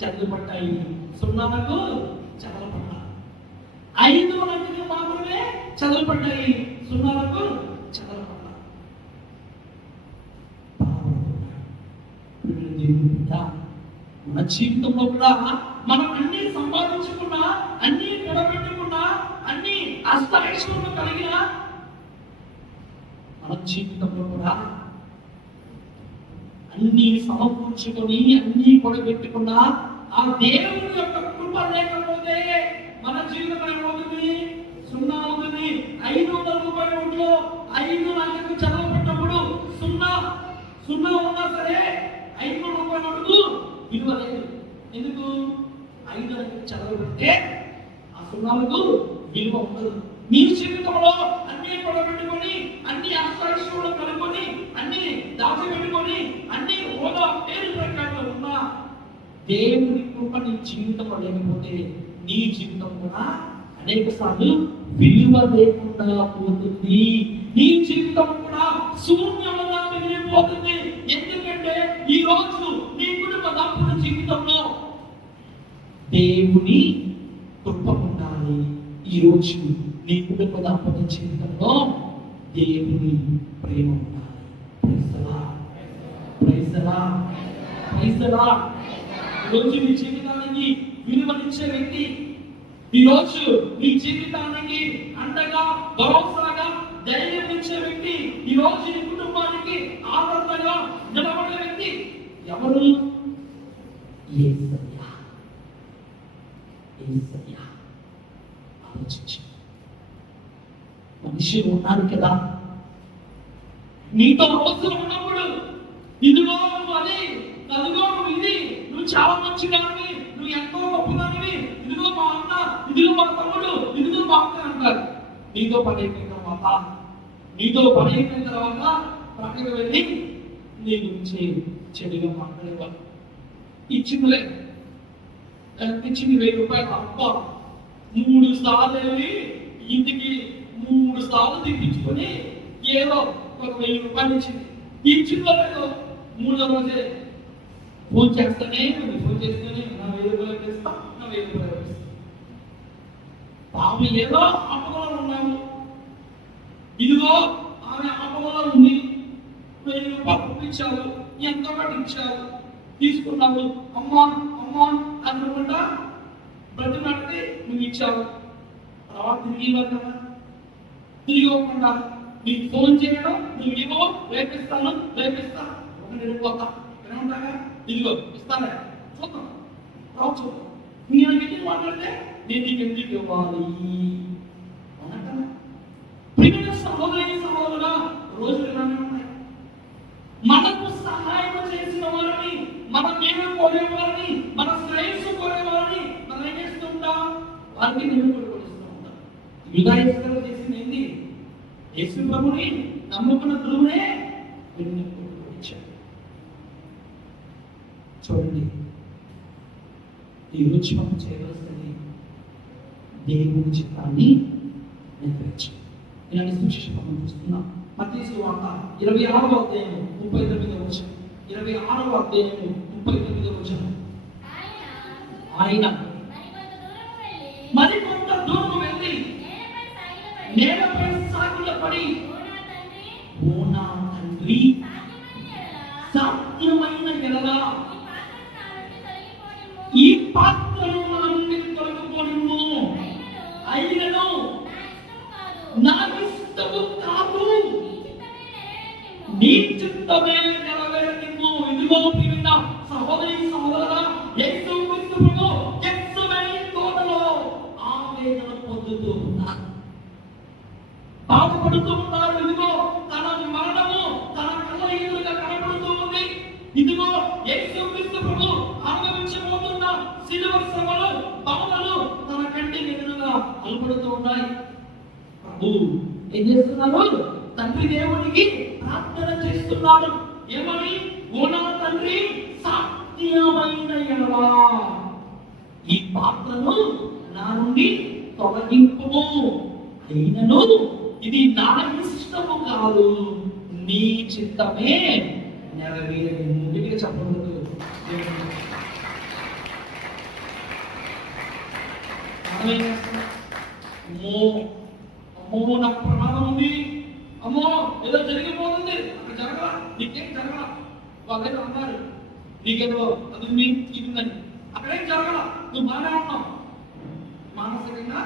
చదవబడ్డాయి. సున్నాలకు చదవబడ్డాయి. 5 అనే అంకెకు మాత్రమే చదవబడ్డాయి. సున్నాలకు చదవబడ్డాయి. మన జీవితంలో కూడా మనం అన్ని సంపాదించుకున్నా, అన్ని కూడబెట్టుకున్నా, అన్ని అష్టైశ్వర్యం కలిగిన మన జీవితంలో కూడా అన్ని సమకూర్చుకొని అన్ని కూడబెట్టుకున్నా ఆ దేవుని యొక్క కృప లేకపోతే మన జీవితం ఏమవుతుంది? సున్నా అవుతుంది. 500 రూపాయల నోట్లో 5 అంకెకు చదవబడినప్పుడు సున్నా సున్నా ఉన్నా సరే 500 రూపాయల నోటు విలువ లేదు. ఎందుకు? 5 అంకెకు చదవబడితే ఆ సున్నాలకు విలువ ఉండదు. మీ జీవితంలో అన్ని కూడబెట్టుకొని, అన్ని అష్టైశ్వర్యాలు కలుపుకొని, అన్ని దాచిపెట్టుకొని, అన్ని హోదా పేరు ప్రకారంలో ఉన్న దేవుని కృప నీ జీవితంలో లేకపోతే నీ జీవితం కూడా అనేక సార్లు విలువ లేకుండా పోతుంది. నీ జీవితం కూడా శూన్యంగా మిగిలిపోతుంది. ఎందుకంటే ఈ రోజు నీ కుటుంబ దంపతుల జీవితంలో దేవుని కృప ఉండాలి. ఈ రోజు నీ కుటుంబ దంపతుల జీవితంలో దేవుని ప్రేమ ఉండాలి. Praise the lord. Praise the lord. Praise the Lord. ఈరోజు నీ జీవితానికి విలువనిచ్చే వ్యక్తి, ఈరోజు నీ జీవితానికి అండగా భరోసాగా ధైర్యం ఇచ్చే వ్యక్తి, ఈరోజు నీ కుటుంబానికి ఆదరణగా నిలబడే వ్యక్తి ఎవరు? యేసయ్య. యేసయ్య. ఆలోచించు. మనిషి ఉన్నాడు కదా, నీతో అవసరం ఉన్నప్పుడు ఇదిగో నువ్వు అది, అదిగో నువ్వు ఇది, నువ్వు చాలా మంచిదానివి, నువ్వు ఎంతో గొప్పదానివి, ఇదిగో మా అన్న, ఇదిగో మా తమ్ముడు, ఇదిగో మా అక్క అంటారు. నీతో పని అయిపోయిన తర్వాత ప్రక్కకు వెళ్ళి నీ గురించి చెడుగా మాట్లాడేవాళ్ళు. ఇచ్చిందిలే, ఇచ్చింది 1000 రూపాయలు. అబ్బా 3 సార్లు వెళ్ళి ఇంటికి 3 సార్లు తెప్పించుకొని ఏదో ఒక 1000 రూపాయలు ఇచ్చింది. ఇచ్చిందో లేదో 3వ రోజే ఫోన్ చేస్తూనే నా 1000 రూపాయలు ఇస్తా, నా 1000 రూపాయలు ఇస్తా. ఆమె ఏదో ఆపదలో ఉన్నాము, ఇదిగో ఆమె ఆపదలో ఉంది, 1000 రూపాయలు పంపించావు, ఎంతో ఇచ్చావు, తీసుకున్నావు, అమ్మా అనుకుంటా బ్రతిమాడితే నువ్వు ఇచ్చావు. తర్వాత తిరిగి ఇవ్వాలి కదా, తిరిగి ఇవ్వకుండా నీకు ఫోన్ చేయడం, నువ్వు ఇవ్వవు, రేపిస్తా ఒక వెళ్ళిపోతా ఏమంటాగా, ఇదిగో ఇస్తానే చూద్దాం రావు చూద్దాం, నేను ఎందుకు మాట్లాడితే నేను నీకు ఎందుకు ఇవ్వాలి అనంటా. ప్రియమైన సహోదరుడా, రోజులు ఇలానే ఉన్నాయి. మనకు సహాయం చేసిన వారిని, మన మేలు కోరేవారిని, మన శ్రేయస్సు కోరేవారిని మనం ఏం చేస్తూ ఉంటాం? వారికి నేను కొడుకొనిస్తూ ఉంటాం. యుగాయస్కరం చేసింది ఏంటి? యేసు ప్రభుని నమ్ముకున్న గురువునే వెన్ను కొడుకొనిచ్చాడు. చూడండి, ఈరోజు మనం చేయవలసింది దేవుని చిత్తాన్ని నెరవేర్చాలి. ఇలాంటి సువిశేషం మనం చూస్తున్నాం. మత్తయి సువార్త 26వ అధ్యాయం 39వ వచనం. 26వ అధ్యాయం 39వ వచనం. ఆయన మరికొంత దూరం వెళ్ళి నేలపై సాగిలపడి, ఓ నా తండ్రి, సాధ్యమైన ఎడల ఈ పాత్రను నా నుండి తొలగిపోనిమ్ము, అయినను నా ఇష్టము కాదు, నీ చిత్తమే నెరవేరనిమ్ము. ఇదిగో ప్రియమైన సహోదరుడా, యేసు క్రీస్తు ప్రభు గెత్సేమనే తోటలో ఆవేదన పొందుతూ ఉన్నారు, బాధపడుతూ ఉన్నారు. ఇదిగో తన మరణము తన కళ్ళ ఎదురుగా కనబడుతూ ఉంది. ఇదిగో యేసు క్రీస్తు ప్రభు అనుభవించబోతున్న శిలువ శ్రమలు, బాధలు తన కంటికి ఎదురుగా కనబడుతూ ఉన్నాయి. ప్రభు ఏం చేస్తున్నారు? తండ్రి దేవునికి ప్రార్థన చేస్తున్నాడు. ఏమని? ఓ నా తండ్రి, సాధ్యమైన ఎడల ఈ పాత్రను నా నుండి తొలగింపుము, అయినను ఇది నా ఇష్టము కాదు, నీ చిత్తమే నెరవేరనిమ్ము. గట్టిగా చెప్పకూడదు. అమ్మో నాకు ప్రమాదం ఉంది, అమ్మో ఏదో జరిగిపోతుంది, అక్కడ జరగలా, నీకేం జరగలా. వాళ్ళైతే అన్నారు నీకేదో అది ఇదిందని, అక్కడేం జరగలా, నువ్వు బాగానే ఉన్నావు. మానసికంగా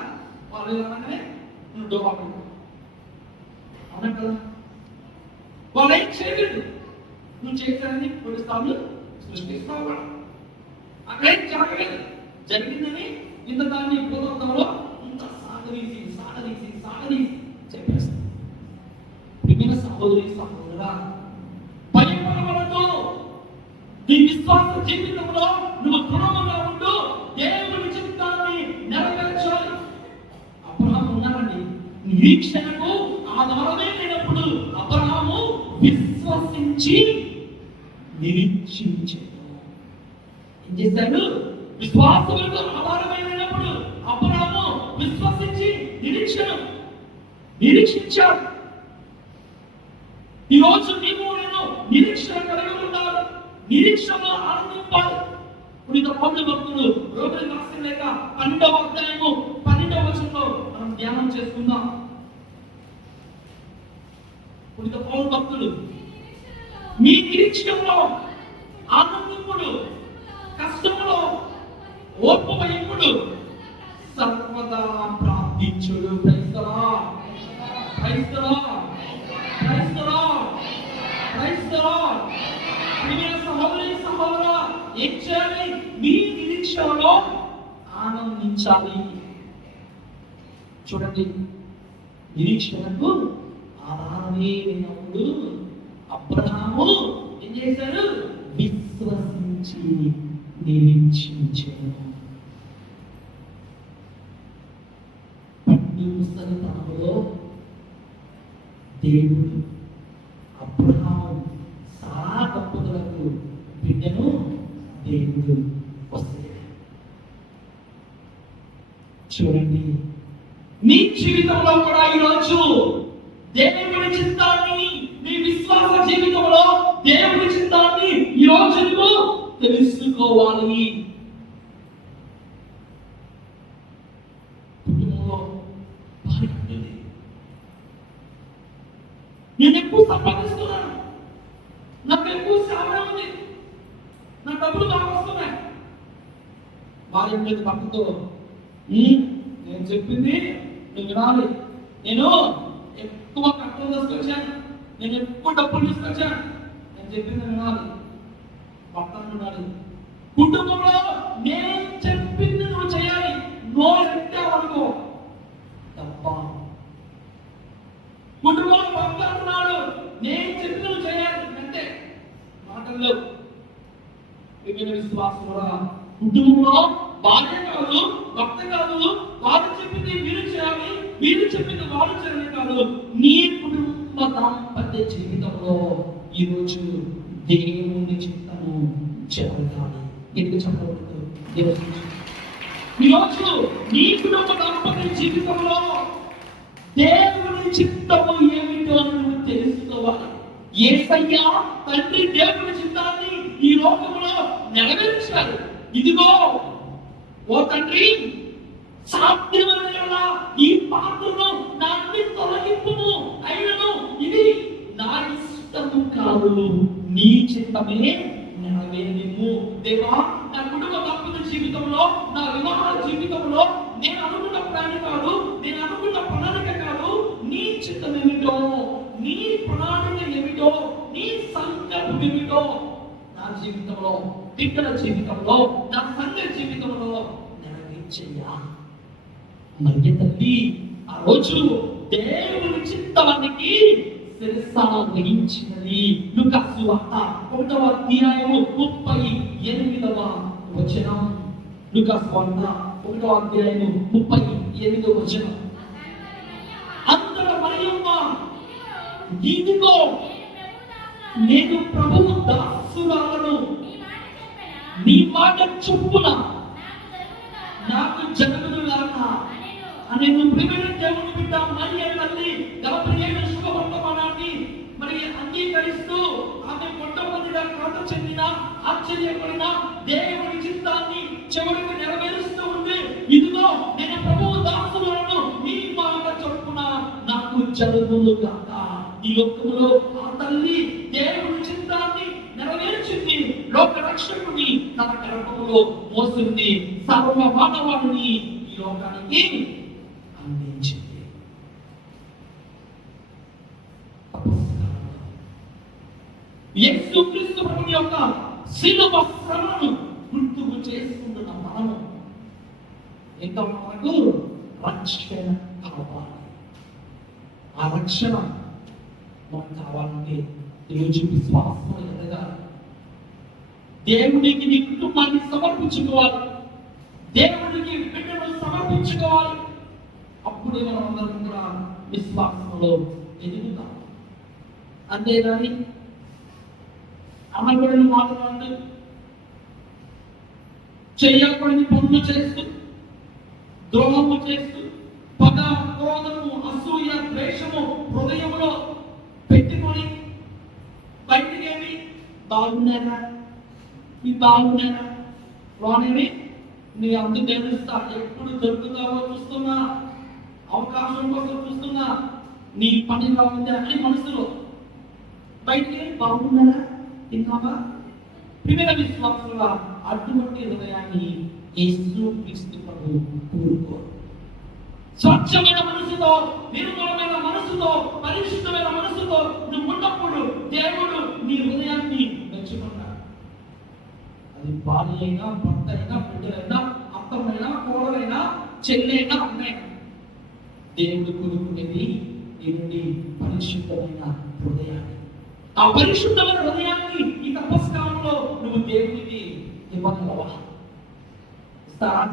వాళ్ళు ఏదనగానే నువ్వు డోపాడు. అవునా కదా? వాళ్ళు ఏం చేయలేదు, నువ్వు చేశానని కొడుస్తాను సృష్టిస్తావు కూడా. అక్కడేం జరగలేదు, జరిగిందని ఇంత దాన్ని భూతంలో ఇంత సాగదీసి చెప్పేస్తాను. విభిన్న సహోదరుడా, భయపడవద్దు. నీ విశ్వాస జీవితంలో నువ్వు దృఢంగా ఉంటూ దేవుని చిత్తాన్ని నెరవేర్చాలి. అబ్రహాము ఉన్నారండి, నిరీక్షణకు ఆధారమే లేనప్పుడు అబ్రహాము విశ్వసించి నిరీక్షించాడు. ఏం చేశాడు? విశ్వాసములకు ఆధారమే లేనప్పుడు అబ్రహాము విశ్వసించి నిరీక్షించాడు. ఈరోజు నీవు నేను నిరీక్షణ కలిగి ఉండాలి, నిరీక్షణలో ఆనందింపాలి. పునీత పౌలు భక్తుడు రోమిలకు రాసిన లేఖ 12వ అధ్యాయము 12వ వచనంలో మనం ధ్యానం చేసుకుందాం. పునీత పౌలు భక్తుడు, మీ నిరీక్షణలో ఆనందింపుడు, కష్టంలో ఓర్పు వహింపుడు, సర్వదా ప్రార్థించుడు. క్రైస్తవా, క్రైస్తవా, క్రైస్తవా, క్రైస్తవా. ప్రియమైన సహోదరి సహోదరా, ఏం చేయాలి? మీ నిరీక్షణలో ఆనందించాలి. చూడండి, నిరీక్షణకు ఆధారమే లేనప్పుడు అబ్రహాము ఏం చేశాడు? విశ్వసించి నిరీక్షించాడు. ముసలితనంలో దేవుడు అబ్రహాము సారా దంపతులకు బిడ్డను దేవుడు వస్తాడు. చూడండి, నీ జీవితంలో కూడా ఈరోజు దేవుడి చిత్తాన్ని, నీ విశ్వాస జీవితంలో దేవుడి చిత్తాన్ని ఈరోజు నువ్వు తెలుసుకోవాలి. కుటుంబంలో భార్య ఉంటుంది, నేను ఎక్కువ సంపాదిస్తున్నాను, నాకు ఎక్కువ సేవ ఉంది, నా డబ్బులు బాగా వస్తున్నాయి. భార్య మీద భక్తితో, నేను చెప్పింది నువ్వు వినాలి, నేను ఎక్కువ కట్టలు తీసుకొచ్చాను, నేను ఎక్కువ డబ్బులు తీసుకొచ్చాను, నేను చెప్పింది వినాలి. భర్త అంటున్నాడు, కుటుంబంలో నేను చెప్పింది నువ్వు చేయాలి, నోరెత్తావనుకో తప్ప. కుటుంబంలో భర్త అంటున్నాడు, నేను చెప్పింది నువ్వు చేయాలి అంటే మాటల్లో. విశ్వాసం కూడా కుటుంబంలో భార్య కాదు, భర్త కాదు, వారు చెప్పింది వీరు చేయాలి, వీరు చెప్పింది వారు చేయాలి కాదు. నీ కుటుంబ దాంపత్య జీవితంలో ఈరోజు దేవుని చిత్తము జరగాలి. ఎందుకు చెప్పకూడదు? ఈరోజు నీ కుటుంబ దాంపత్య జీవితంలో దేవుని చిత్తము ఏమిటో నువ్వు తెలుసుకోవాలి. యేసయ్య తండ్రి దేవుని చిత్తాన్ని ఈ లోకంలో నెరవేర్చారు. ఇదిగో ఓ తండ్రి, సాధ్యమైన ఈ పాత్రను నా నుండి తొలగింపుము, అయినను ఇది నా ఇష్టము కాదు, నీ చిత్తమే నెరవేరుము. దేవా, నా కుటుంబ దాంపత్య జీవితంలో, నా వివాహ జీవితంలో నేను అనుకున్న ప్లాన్ కాదు, నేను అనుకున్న ప్రణాళిక కాదు, నీ చిత్తం ఏమిటో, నీ ప్రణాళిక ఏమిటో, నీ సంకల్పం ఏమిటో నా జీవితంలో, బిడ్డల జీవితంలో, నా సంఘ జీవితంలో నెరవేర్చయ్యా. మరియ తల్లి ఆ రోజు దేవుని చిత్తానికి శిరస్సా వహించినది. లూకాసు వార్త 1వ అధ్యాయము 38వ వచనం. లూకాసు వార్త 1వ అధ్యాయము 38వ వచనం. అంతట మరియమ్మ, ఇదిగో నేను ప్రభువు దాసురాలను, నీ మాట చొప్పున నాకు జరుగునుగాక అని ప్రియమైన దేవుని బిడ్డ మరియ తల్లి గబ్రియేలు శుభవర్తమానాన్ని మరి అంగీకరిస్తూ ఆమె మొట్టమొదటిగా కృత చెందిన, ఆశ్చర్యపడిన దేవుని చిత్తాన్ని చివరికి నెరవేరుస్తూ ఉంది. ఇదిగో నేను ప్రభువు దాసులను, నీ మాట చొప్పున నాకు జరుగునుగాక. ఈ లోకములో ఆ తల్లి దేవుని చిత్తాన్ని నెరవేర్చింది. లోక రక్షకుని తన గర్భములో మోసింది. సర్వ మానవాళిని ఈ లోకానికి అందించింది. యేసుక్రీస్తు ప్రభువు యొక్క శిలువ శ్రమను గుర్తుకు చేసుకుంటున్న మనము ఎంత మనకు రక్షణ కావాలి. ఆ రక్షణ మనకు కావాలంటే ఈరోజు విశ్వాసం ఎదగాలి. దేవునికి నీ కుటుంబాన్ని సమర్పించుకోవాలి, దేవునికి బిడ్డను సమర్పించుకోవాలి. అప్పుడే మనం అందరం కూడా విశ్వాసంలో ఎదుగుతాం. అంతేగాని అమలుని మాట్లాడు, చేయకూడని పనులు చేస్తూ, ద్రోహము చేస్తూ, పగ, క్రోధము, అసూయ, ద్వేషము హృదయంలో పెట్టుకొని బయటికి ఏమి బాగున్నారా, ఈ బాగున్నారా లోనేమి నీ అందు తెలుస్తా. ఎప్పుడు దొరుకుతావో చూస్తున్నా, అవకాశం కోసం చూస్తున్నా, నీ పని బాగుందా అని మనసులో బయటికి బాగున్నారా, తిన్నావా. ప్రియమైన విశ్వాసుల అటువంటి హృదయాన్ని యేసు క్రీస్తు ప్రభువు కోరుకోరు. స్వచ్ఛమైన మనసుతో, నిర్మలమైన మనసుతో, పరిశుద్ధమైన మనసుతో నువ్వు ఉన్నప్పుడు దేవుడు నీ హృదయాన్ని మెచ్చుకుంటాడు. అది భార్య అయినా, భర్త అయినా, బిడ్డలైనా, అత్తమైనా, కోడలైనా, చెల్లైనా, అన్నైనా దేవుడు కోరుకునేది దేవుని పరిశుద్ధమైన హృదయాన్ని. ఆ పరిశుద్ధమైన హృదయాన్ని ఈ తపస్కాలంలో నువ్వు దేవునికి ఇవ్వగలవా? ఇస్తారా?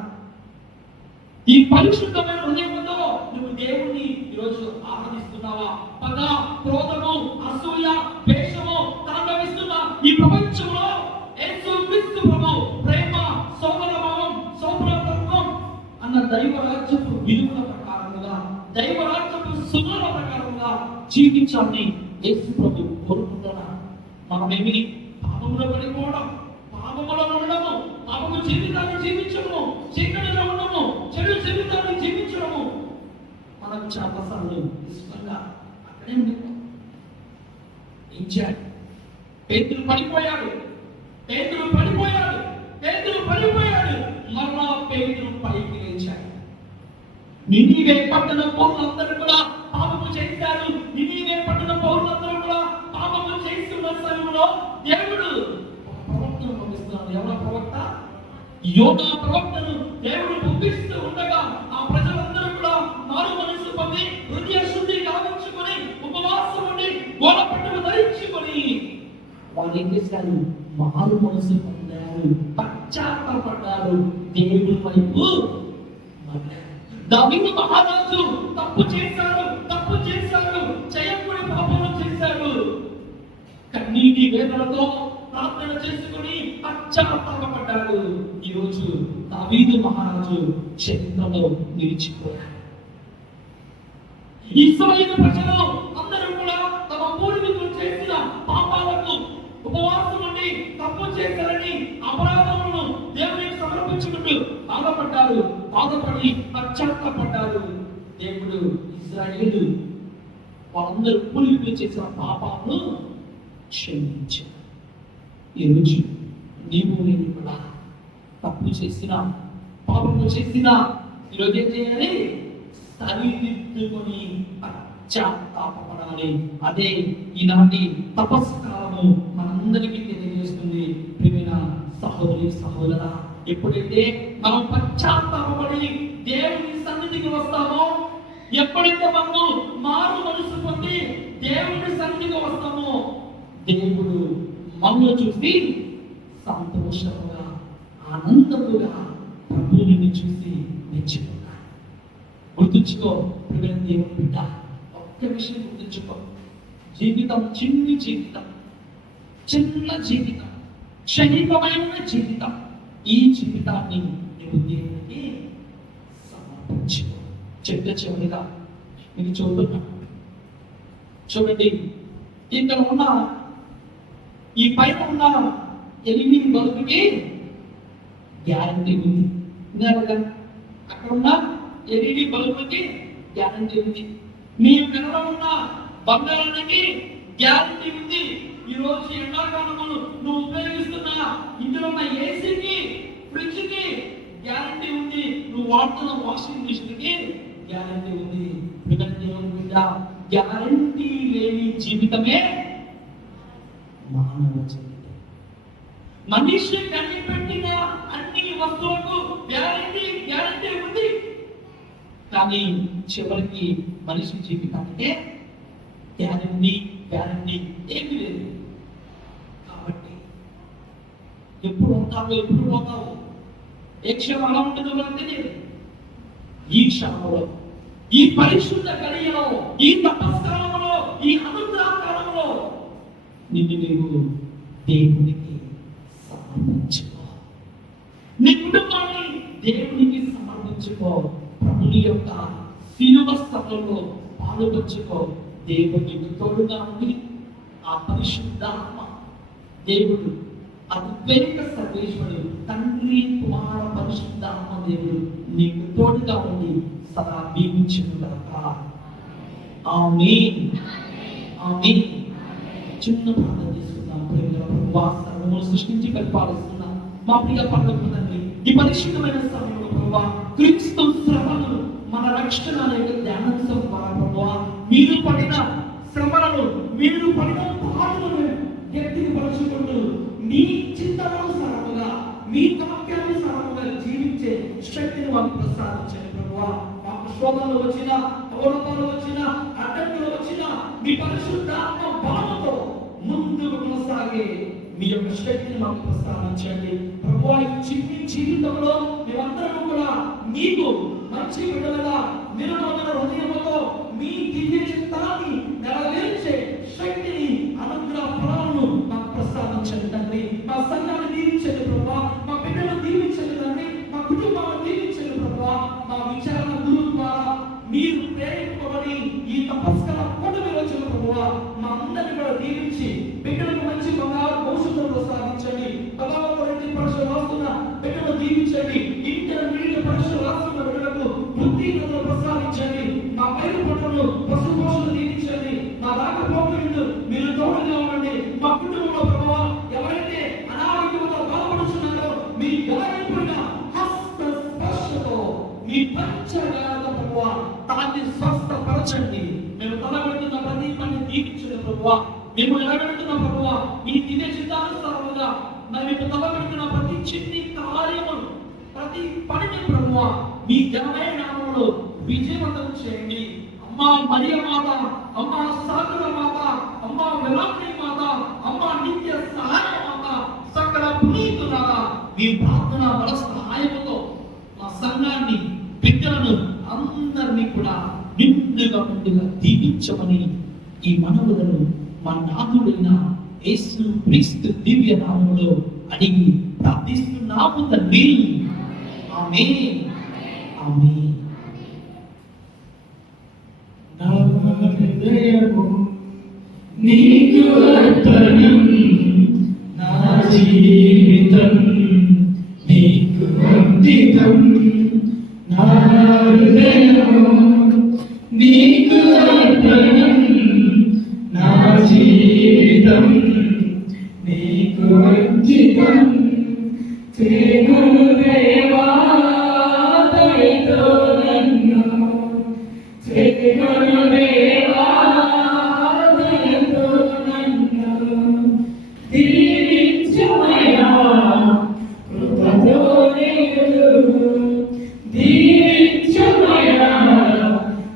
ఈ పరిశుద్ధమైన హృదయంతో నువ్వు దేవుణ్ణి ఈరోజు ఆరాధిస్తున్నావా? పగ, క్రోధము, అసూయ, ద్వేషము తాండవిస్తున్న ఈ ప్రపంచంలో యేసు క్రీస్తు ప్రభువు ప్రేమ, సోదరభావం, సౌభ్రాతత్వం అన్న దైవరాజ్యపు విలువల ప్రకారముగా, దైవరాజ్యపు సుగుణాల ప్రకారముగా జీవించాలని యేసు ప్రభు కోరుకుంటున్నా. మనమేమి పాపములో పడిపోవడం, పాపములో ఉండడము, పాపము జీవితాన్ని జీవించడము, చీకటిలో ఉండము, చెడు జీవితాన్ని జీవించడము మనకు చాలాసార్లు ఇష్టంగా అక్కడే ఉండిపోతాం. ఏం చేయాలి? పేతురు పడిపోయాడు, పేతురు పడిపోయాడు, పేతురు పడిపోయాడు. మరలా పేతురు పైకి లేచాడు. నినివే పట్టణ పౌరులందరూ కూడా పాపము చేశారు. నినివే పట్టణ పౌరులందరూ కూడా పాపము చేస్తున్న సమయంలో దేవుడు ఒక ప్రవక్తను పంపిస్తున్నాడు. ఎవరి ప్రవక్త? యోనా ప్రవక్తను దేవుడు పంపిస్తూ ఉండగా ఆ ప్రజలందరూ కూడా మారు మనసు పొంది, హృదయ శుద్ధి గావించుకొని, ఉపవాసం ఉండి, గోనపట్టును ధరించుకొని వాళ్ళు ఏం చేశారు? మారు మనసు పొందారు, పశ్చాత్తాపడ్డారు, దేవుడి వైపు మళ్ళారు. దావీదు మహారాజు తప్పు చేశాడు, చేయకూడని పాపం చేశాడు. కన్నీటి వేదనతో ప్రార్థన చేసుకుని పశ్చాత్తాపడ్డాడు. ఈరోజు దావీదు మహారాజు చరిత్రలో నిలిచిపోయాడు. ఇశ్రాయేలు ప్రజలు అందరూ కూడా తమ పూర్వీకులు చేసిన పాపాలకు ఉపవాసం ఉండి తప్పు చేశారని అపరాధములను దేవునికి సమర్పించుకుంటూ బాధపడి పశ్చాత్తాపడ్డారు. దేవుడు ఇశ్రాయేలు వాళ్ళందరూ పూర్వీకులు చేసిన పాపాలను క్షమించాడు. ఈరోజు నీవు నేను కూడా తప్పు చేసిన, పాపము చేసిన ఈరోజు ఏం చేయాలి? సరిదిద్దుకొని పశ్చాత్తాపడాలి. అదే ఈనాటి తపస్కాలము మనందరికీ తెలియజేస్తుంది. ప్రియమైన సహోదరి సహోదరా, ఎప్పుడైతే మనం పశ్చాత్తాపడి దేవుని సన్నిధికి వస్తామో, ఎప్పుడైతే మనము మారు మనసు పొంది దేవుని సన్నిధికి వస్తామో, దేవుడు మనల్ని చూసి సంతోషముగా, ఆనందముగా ప్రభువుని చూసి మెచ్చుకున్నాడు. గుర్తుంచుకో ప్రియమైన దేవుని బిడ్డ, ఒక్క విషయం గుర్తుంచుకో. జీవితం చిన్న జీవితం, క్షణికమైన జీవితం. ఈ జీవితాన్ని నువ్వు దేవునికి సమర్పించుకో. చివరిగా నేను చూడండి, ఇక్కడ ఉన్న ఈ పైన ఉన్న ఎనిమిది బల్బుకి గ్యారంటీ ఉంది. అక్కడ ఉన్న ఎల్ఈడి బల్బుకి గ్యారంటీ ఉంది. నీ వెనక ఉన్న బంగారానికి గ్యారంటీ ఉంది. ఈ రోజు ఎండాకాలంలో నువ్వు ఉపయోగిస్తున్న ఇందులో ఉన్న ఏసీకి, ఫ్రిడ్జ్ కి గ్యారంటీ ఉంది. నువ్వు వాడుతున్న వాషింగ్ మిషన్ కి గ్యారంటీ ఉంది. గ్యారంటీ లేని జీవితమే మానవ జీవితం. మనిషి కనిపెట్టిన అన్ని వస్తువులకు గ్యారంటీ ఉంది. కానీ చివరికి మనిషి జీవితానికి గ్యారంటీ ఏమీ లేదు. కాబట్టి ఎప్పుడు ఉంటావు, ఎప్పుడు పోతావు, ఏ క్షణం అలా ఉంటుందో మనకు తెలియదు. ఈ క్షణంలో, ఈ పరిశుద్ధ గడియలో, ఈ తపస్కాలంలో, ఈ అనుగ్రహకాలంలో నిన్ను నీవు దేవునికి సమర్పించుకో. నీ కుటుంబాన్ని దేవునికి సమర్పించుకో. ప్రభుని యొక్క శిలువ శ్రమలో పాలుపంచుకో. దేవుడు నీకు తోడుగా ఉండి ఆ పరిశుద్ధాత్మ దేవుడు అద్వైత సర్వేశ్వరుడు తండ్రి కుమార పరిశుద్ధాత్మ దేవుడు నీకు తోడుగా ఉండి సదా దీవించుగాక. ఆమేన్. ఆమేన్. చిన్న ప్రార్థన చేసుకుందాం. ప్రేమగల ప్రభువా, సర్వమును సృష్టించి పరిపాలిస్తున్న మా ప్రియ పరలోక తండ్రి, ఈ పరిశుద్ధమైన సమయంలో ప్రభువా క్రీస్తు శ్రమను మన రక్షణ అనేక ధ్యానాంశం ద్వారా ప్రభువా మీరు పడిన శ్రమలను, మీరు పడిన బాధలను వ్యక్తిపరచుకుంటూ మీ చింతనానుసారముగా, మీ వాక్యానుసారముగా జీవించే శక్తిని మాకు ప్రసాదించండి ప్రభువా. మాకు శోధనలు వచ్చినా, అవరోధాలు వచ్చినా, అడ్డంకులు వచ్చినా మీ పరిశుద్ధాత్మ బలముతో ముందుకు కొనసాగే మీ యొక్క శక్తిని మాకు ప్రసాదించండి ప్రభువా. ఈ చిన్ని జీవితంలో మేమందరం కూడా మీకు మంచి విడుదల, నిరుణమైన హృదయముతో మీ దివ్య చిత్తాన్ని నెరవేర్చే శక్తిని, అనుగ్రహ ఫలాలను మాకు ప్రసాదించండి తండ్రి. మా సంఘాన్ని దీవించండి ప్రభువా, మా బిడ్డలను దీవించండి తండ్రి, మా కుటుంబాలను దీవించండి ప్రభువా. మా విచారణ గురువు ద్వారా మీరు ప్రేరేపింపబడి ఈ తపస్కర కూటమి రోజుల ప్రభువా మా అందరిని కూడా దీవించి బిడ్డలకు మంచి బంగారు భవిష్యత్తును ప్రసాదించండి. పరీక్ష రాస్తున్న బిడ్డలు దీవించండి. ఇంటర్మీడియట్ పరీక్ష రాస్తున్న బిడ్డలకు బుద్ధిని ప్రసాదించండి. మా పైన పట్టును పశుపోషణ దీవించండి. మా రాకపోకలు మీరు తోడుగా ఉండండి. మా కుటుంబంలో ప్రభువా ఎవరైతే అనారోగ్యంతో బాధపడుతున్నారో మీ గాయపడిన హస్త స్పర్శతో, మీ పంచగాల ప్రభువా తాన్ని స్వస్థపరచండి. మేము తలబెడుతున్న ప్రతి పని దీవించండి ప్రభువా. మేము ఎడబెడుతున్న ప్రభువా మీ దివ్య చిత్తానుసారముగా మేము తలబెడుతున్న ప్రతి చిన్ని కార్యములు, ప్రతి పనిని ప్రభువా మీ ఘనమైన నామములో విజయవంతం చేయండి. అమ్మా మరియ మాత, అమ్మా సాగర మాత, అమ్మా వెలాంటి మాత, అమ్మా నిత్య సహాయ మాత, సకల పునీతులారా మీ ప్రార్థన బల సహాయముతో మా సంఘాన్ని, బిడ్డలను అందరినీ కూడా నిండుగా ముందుగా దీవించమని ఈ మనవులను మా నాథుడైన యేసు క్రీస్తు దివ్య నామములో అడిగి ప్రార్థిస్తున్నాము తండ్రి. ఆమేన్. ఆమేన్. నా హృదయము నీకు అర్పణం, నా జీవితం నీకు అంకితం. నా హృదయము నీకు అర్పణం, నా జీవితం నీకు అంకితం. చేకును దేవా దయతో నన్ను, చేకును దేవా దయతో నన్ను దీవించుమయ్యా కృపతో నేడు, దీవించుమయ్యా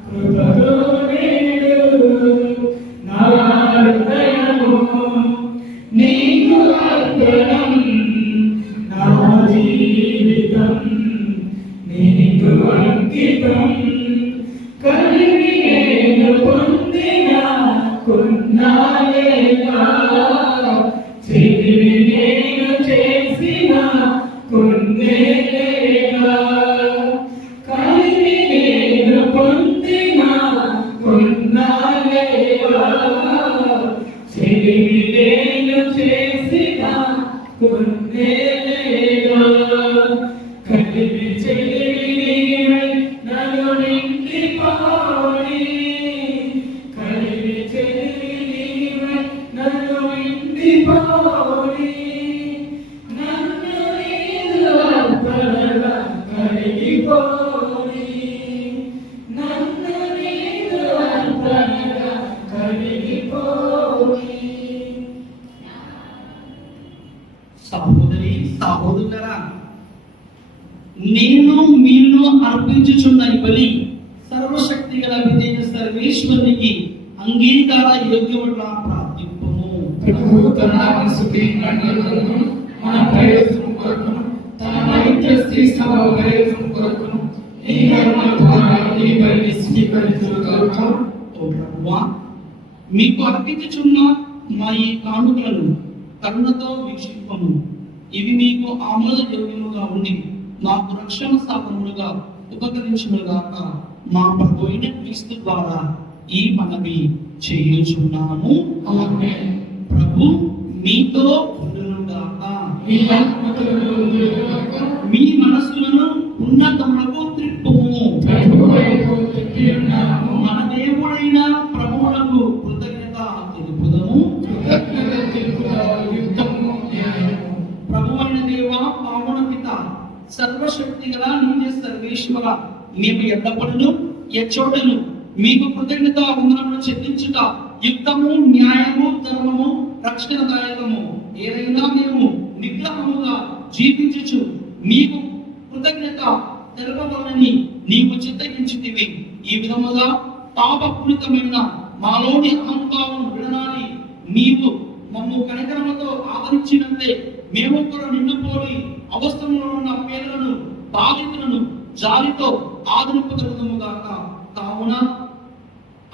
కృపతో నేడు. నా హృదయము నీకు అర్పణం, నా జీవితం నీకు అంకితం. కలిమి నేను పొందిన కొన్నాళ్ళేగా, చెలిమి నేను చేసిన కొన్నేళ్ళేగా. కలిమి నేను పొందిన కొన్నాళ్ళేగా, చెలిమి నేను చేసిన కొన్నేళ్ళేగా. కలిమి చెలిమి నీవై నన్ను నిండిపోని, కలిమి చెలిమి నీవై నన్ను నిండిపోని. నన్ను నీదు అర్పణగా కరిగిపోని, నన్ను నీదు అర్పణగా కరిగిపోని. సహోదరి సహోదరులారా, నేను మీలో అర్పించుచున్న ఈ బలి సర్వశక్తి గల విజయ సర్వేశ్వరునికి అంగీకార యోగ్యముగా ప్రార్థింపము. ప్రభువు తన మనసుకి నన్ను మన ప్రయోజనం కొరకును, తన పవిత్ర స్త్రీ సభ ప్రయోజనం కొరకును ఈ కర్మ ద్వారా ఈ బలిని స్వీకరించుగాక. ఓ ప్రభువా, మీకు అర్పించుచున్న మా ఈ కానుకలను కరుణతో వీక్షింపము. ఇవి మీకు ఆమోదయోగ్యముగా ఉండి మాకు రక్షణ సాధనములుగా ఉపకరించుగాక. మా ప్రభు అయిన క్రీస్తు ద్వారా ఈ మనవి చేయుచున్నాము. ఆమేన్. ప్రభు మీతో ఉండునుగాక. మీ ఆత్మతోను ఉండునుగాక. మీ మనస్సులను ఉన్నతములకు త్రిప్పుము. ప్రభువైపు తిప్పి ఉన్నాము. మన దేవుడైన ప్రభువునకు కృతజ్ఞత తెలుపుదము. కృతజ్ఞత తెలుపుట యుక్తము, న్యాయము. ప్రభువైన దేవ, పావన పిత, సర్వశక్తి గల నిత్య సర్వేశ్వర, మేము ఎల్లప్పుడూ ఎచ్చోటను మీకు కృతజ్ఞత వందనములు చెల్లించుట యుక్తము, న్యాయము, ధర్మము, రక్షణదాయకము. ఏదైనా మేము నిగ్రహముగా జీవించుచు మీకు కృతజ్ఞత తెలపవలనని నీవు చిత్తగించితివి. ఈ విధముగా పాపపూరితమైన మాలోని అహంభావం విడనాలి నీవు మమ్ము కనికరముతో ఆదరించినంతే మేము కూడా నిండుపోలి అవస్థలో ఉన్న పేదలను బాధితులను జాలితో ఆదరింపగలుగుతాముగాక. కావున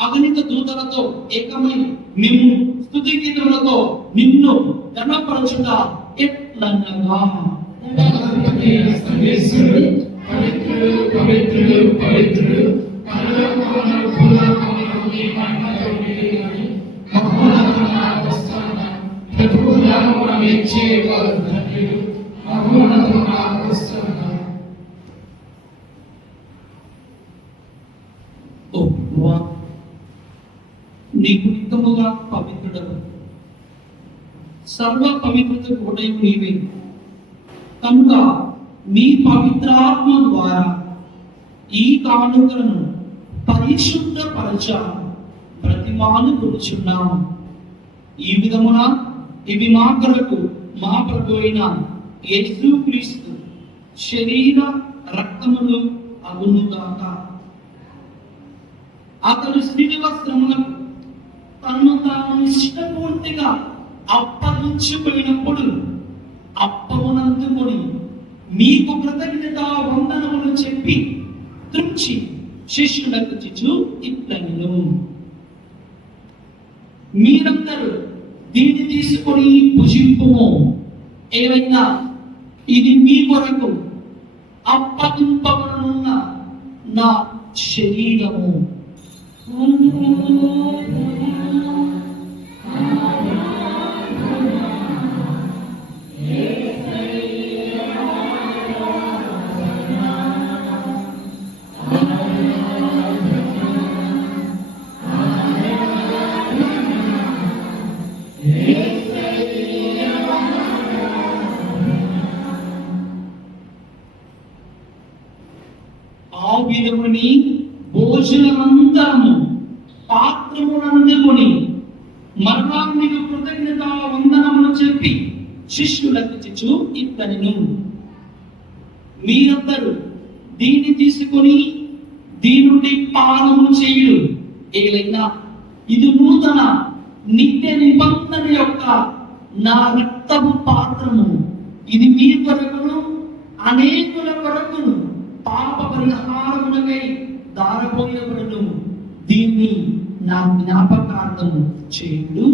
అగణిత దూతలతో ఏకమై మేము స్తుతి గీతములతో నిన్ను ఘనపరచుట ఎట్లనగా, సర్వేశ్వరుడు పవిత్రుడు, పవిత్రుడు, పవిత్రుడు, పరలోకమున భూలోకమున నీ మహిమతో నిండినవి. మహోన్నతమున హోస్తానా. ప్రభువు నామమున మెచ్చేవారు ధన్యులు. మహోన్నతమున హోస్తానా. ఓ ప్రభువా, నీకు నిత్యముగా పవిత్రుడవు, సర్వ పవిత్రతకు ఉదయం నీవే. కనుక నీ పవిత్రాత్మ ద్వారా ఈ కానుకలను పరిశుద్ధపరచ ప్రతిమాను కూర్చున్నాము. ఈ విధమున ఇవి మా కొరకు మా ప్రభు అయిన యేసుక్రీస్తు శరీర రక్తములు అగునుగాక. అతడు శిలువ శ్రమలకు తనను తాను ఇష్టపూర్తిగా అప్పగించిపోయినప్పుడు అప్పమునందుకొని మీకు కృతజ్ఞత వందనములు చెప్పి త్రుంచి శిష్యులకు చిచ్చు ఇట్లనెను. మీరందరూ దీన్ని తీసుకొని భుజింపుము. ఏవైనా ఇది మీ కొరకు అప్పగింపబడనున్న నా శరీరము. ఆ విధముని భోజనమంతరము పాత్రమునందుకొని మరలా మీకు కృతజ్ఞత వందనములు చెప్పి శిష్యులకు చిచ్చు ఇట్లనెను. మీరందరూ దీన్ని తీసుకొని దీని నుండి పానము చేయుడు. ఏలైనా ఇది నూతన నిత్య నిబంధన యొక్క నా రక్తపు పాత్రము. ఇది మీ కొరకును అనేకుల కొరకును పాప పరిహారమునకై దారపోయబడును. దీన్ని నా జ్ఞాపకార్థము చేయుడు.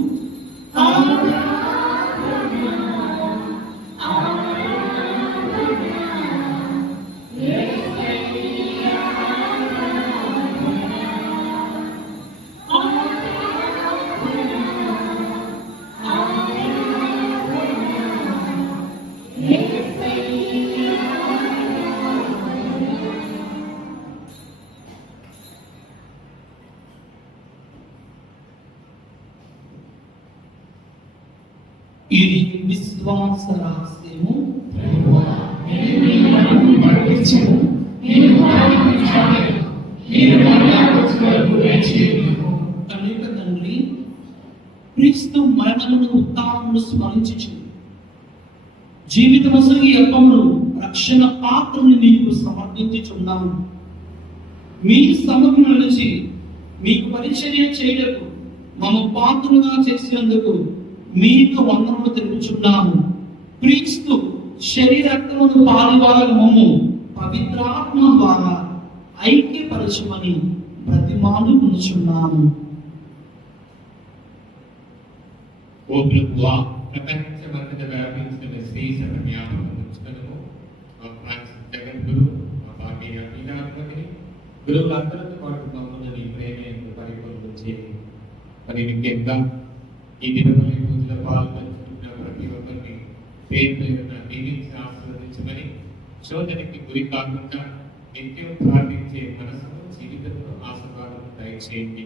ఇది విశ్వాస రహస్యము. ప్రభువా, మీరు నన్ను పట్టించుము. నేను ప్రారంభించాను. మీరు మరలా వచ్చే వరకు వేచి ఉండుము. కనుక తండ్రి, క్రీస్తు మరణమును ఉత్థానమును స్మరించుచు జీవితమసలు ఈ అప్పమును రక్షణ పాత్రను మీకు సమర్పించుచున్నాము. మీ సముఖం నుంచి మీకు పరిచర్య చేయటకు మమ్మ పాత్రలుగా చేసినందుకు మీకు వందనములు తెలుపుచున్నాము. క్రీస్తు శరీరక్తమును పాలువారు మమ్ము పవిత్రాత్మ ద్వారా ఐక్యపరచమని ప్రతిమాను ఉంచున్నాము. ఓ ప్రభువా, ప్రపంచమంతటా వ్యాపించిన శ్రీ సర్వజ్ఞాపకం ఉంచుటకు మా ఫ్రాన్సిస్ జగద్గురు, మా భాగ్య గురువులందరూ పాటు మమ్మల్ని నీ ప్రేమ యొక్క పరిపూర్ణం చేయండి. మరి ముఖ్యంగా ఈ దినమైన పూజల పాల్గొంటున్న ప్రతి ఒక్కరిని పేరు పేరున దీవించి ఆశీర్వదించమని, శోధనకి గురి కాకుండా నిత్యం ప్రార్థించే మనసును జీవితంలో ఆశీర్వాదం దయచేయండి.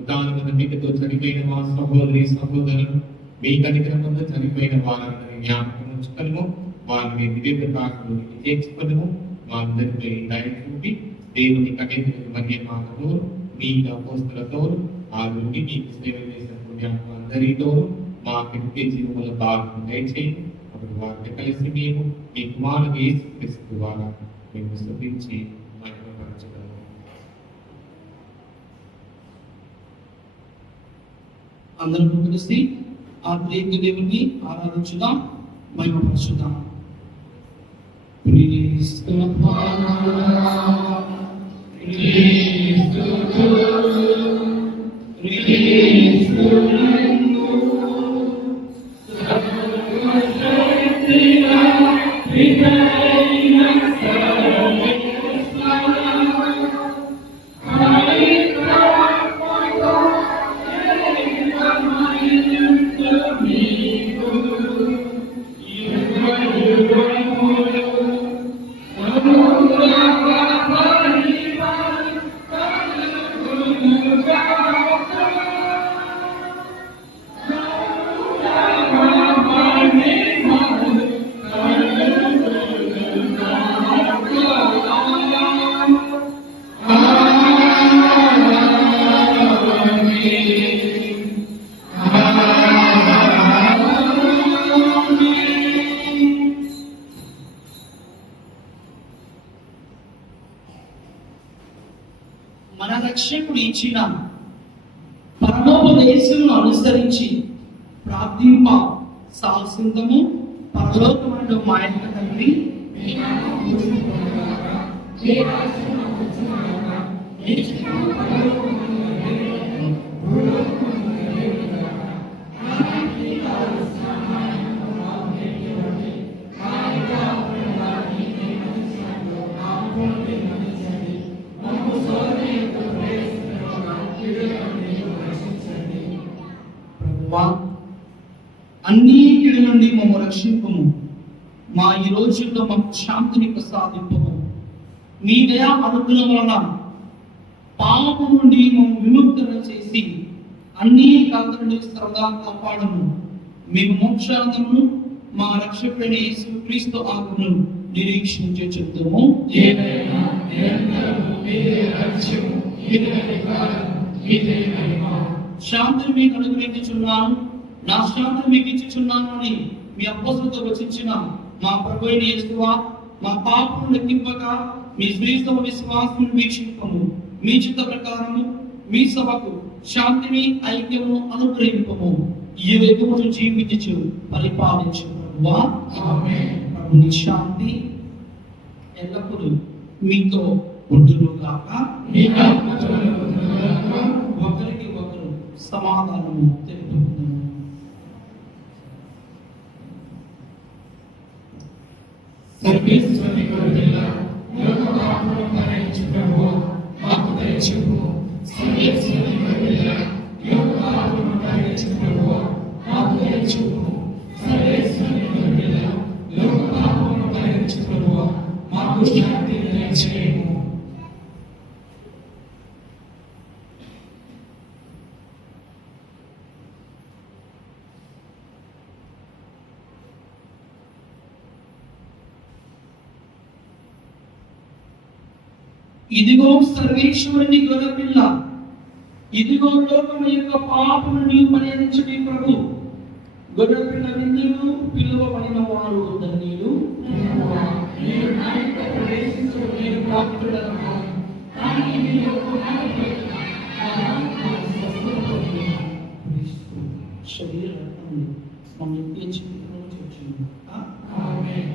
ఉదాహరణ మీతో చనిపోయిన మా సహోదరి సహోదరులు మీ కనికరమందు చనిపోయిన వారందరినీ జ్ఞాపకం ఉంచుకొనుము, వారిని దివ్య ప్రకాశంలోకి చేర్చుకొనుము. మా అందరిపై దయ చూపి దేవుని కనికరము మధ్యమానము మీ అపోస్తలతో ఆ నుండి మీకు సేవ చేసిన పుణ్యాత్మ అందరితో మా నిత్య జీవముల భాగం దయచేయండి. అప్పుడు వారిని కలిసి మేము మీ కుమారుడు యేసుక్రీస్తు ద్వారా మేము స్తుతించి మహిమపరచగలము. అందరూ కలిసి ఆ ప్రేమ దేవుని ఆరాధించుదాం, మహిమపరచుదాం. మన రక్షకుడు ఇచ్చిన పరమోపదేశమును అనుసరించి ప్రార్థింప సాల్సిందము. పరలోకమైన మా యొక్క తండ్రి, అన్ని కీడు నుండి మమ్మ రక్షింపము. మా ఈ రోజుల్లో మాకు శాంతిని ప్రసాదింపము. మీ దయా అనుగ్రహం వలన పాపం నుండి మమ్మ విముక్తులు చేసి అన్ని కాంతుల నుండి స్థిరంగా కాపాడము. మేము మోక్షానందమును మా రక్షకుడైన యేసుక్రీస్తు ఆజ్ఞను నిరీక్షించే చెప్తాము. శాంతిని మీకు అనుగ్రహించుచున్నాను, నా శాంతిని మీకు ఇచ్చుచున్నాను అని మీ అపోస్తలులతో వచించిన మా ప్రభువైన యేసువా, మా పాపమును లెక్కింపక మీ శ్రీస్తవ విశ్వాసము వీక్షింపము. మీ చిత్త ప్రకారము మీ సభకు శాంతిని ఐక్యమును అనుగ్రహింపము. ఈ వెలుగును జీవించు పరిపాలించు ప్రభువా. ఆమేన్. ప్రభుని శాంతి ఎల్లప్పుడూ మీతో ఉండును గాక. ఒకరికి ఒకరు సమాధానము తెలుపుకుందాము. సర్వేశ్వరుని గొర్రెల లోక పాపములను భరించు ప్రభువా, మాకు దయ చూపు. సర్వేశ్వరుని గొర్రెల లోక పాపములను భరించు ప్రభువా, మాకు దయ చూపు. సర్వేశ్వరుని గొర్రెల లోక పాపములను భరించు ప్రభువా, మాకు శాంతిని దయచేయము. ఇదిగో సర్వేశ్వరుని గొర్రెపిల్ల, ఇదిగో లోకము యొక్క పాపమును నీవు పరిహరించుడి ప్రభు. గొర్రెపిల్ల విందులు పిలువబడిన వారు ధన్యులు. శరీరం మన నిత్య జీవితంలో వచ్చింది. ఆమేన్.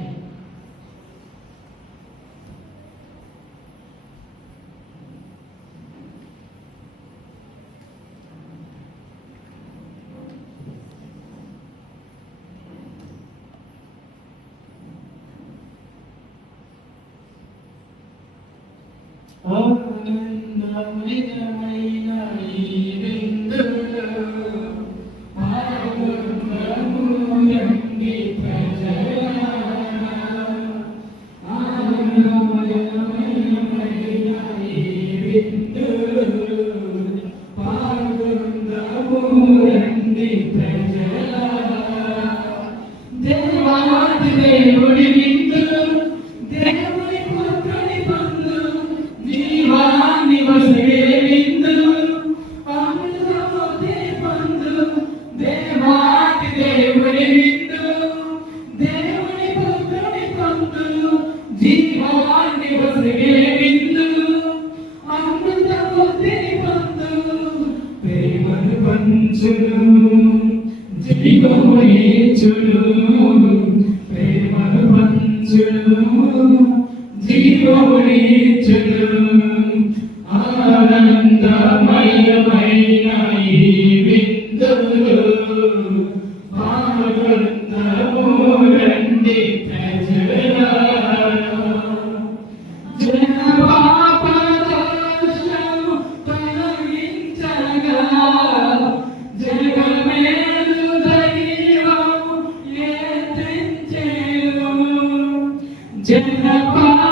జీవమునిచ్చును ప్రేమను పంచును జీవమునిచ్చును ఆనందమయమైన ఈ విందులో పాల్గొందాము రండి ప్రజలారా. జనపాపదోషము తొలగించగా జగమేలు దైవము ఎత్తించెను. జనపాపదోషము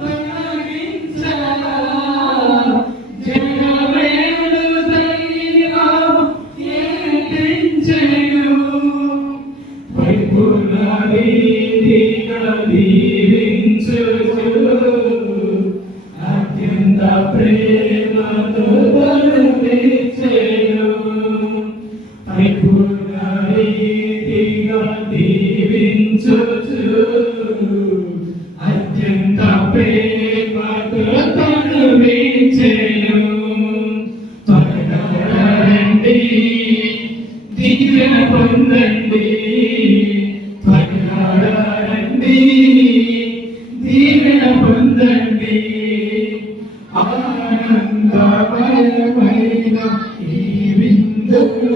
తొలగించగా జగమేలు దైవము ఎత్తించెను. వైపునరీతిగా దీవించుచు అత్యంత ప్రేమతో కరుణించెను. వైపునరీతిగా దీవించుచు అత్యంత ప్రేమతో కరుణించెను. త్వరగా రండి దీవెన పొందండి త్వరగా రండి దీవెన పొందండి ఆనందమయమైన ఈ విందులో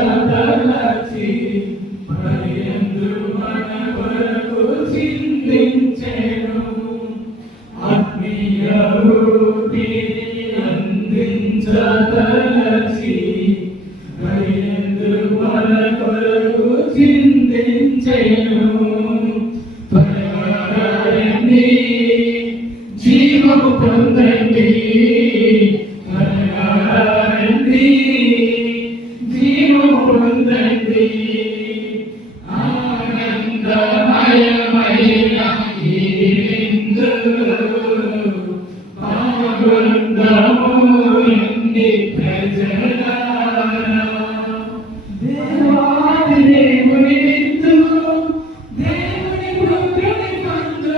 అందించదలచి భయందు మన కొరకు చిందించెను. ఆత్మీయ ఊపిరి అందించదలచి భయందు మన కొరకు చిందించెను. త్వరగా రండి జీవము పొందండి త్వరగా రండి జీవము పొందండి ఆనందమయమైన ఈ విందులో పాల్గొందాము రండి ప్రజలారా. దేవాది దేవుని విందు దేవుని పుత్రుని పందు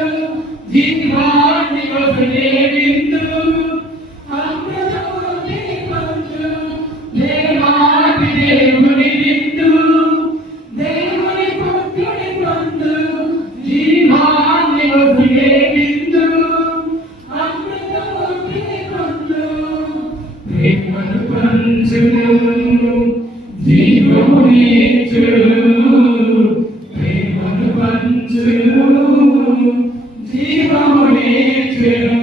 జీవాన్ని వదిలే విందు అమృతమూర్తి పందు దేవాది దేవుని విందు దేవుని పుత్రుని పందు జీవాన్ని వదిలే విందు అమృతమూర్తి పందు ప్రేమను పంచును జీవమునిచ్చును ప్రేమను పంచును జీవమునిచ్చును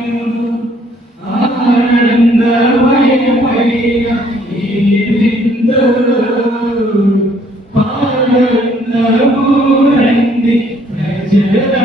ఆనందమయమైన ఈ విందులో పాల్గొందాము రండి ప్రజలారా.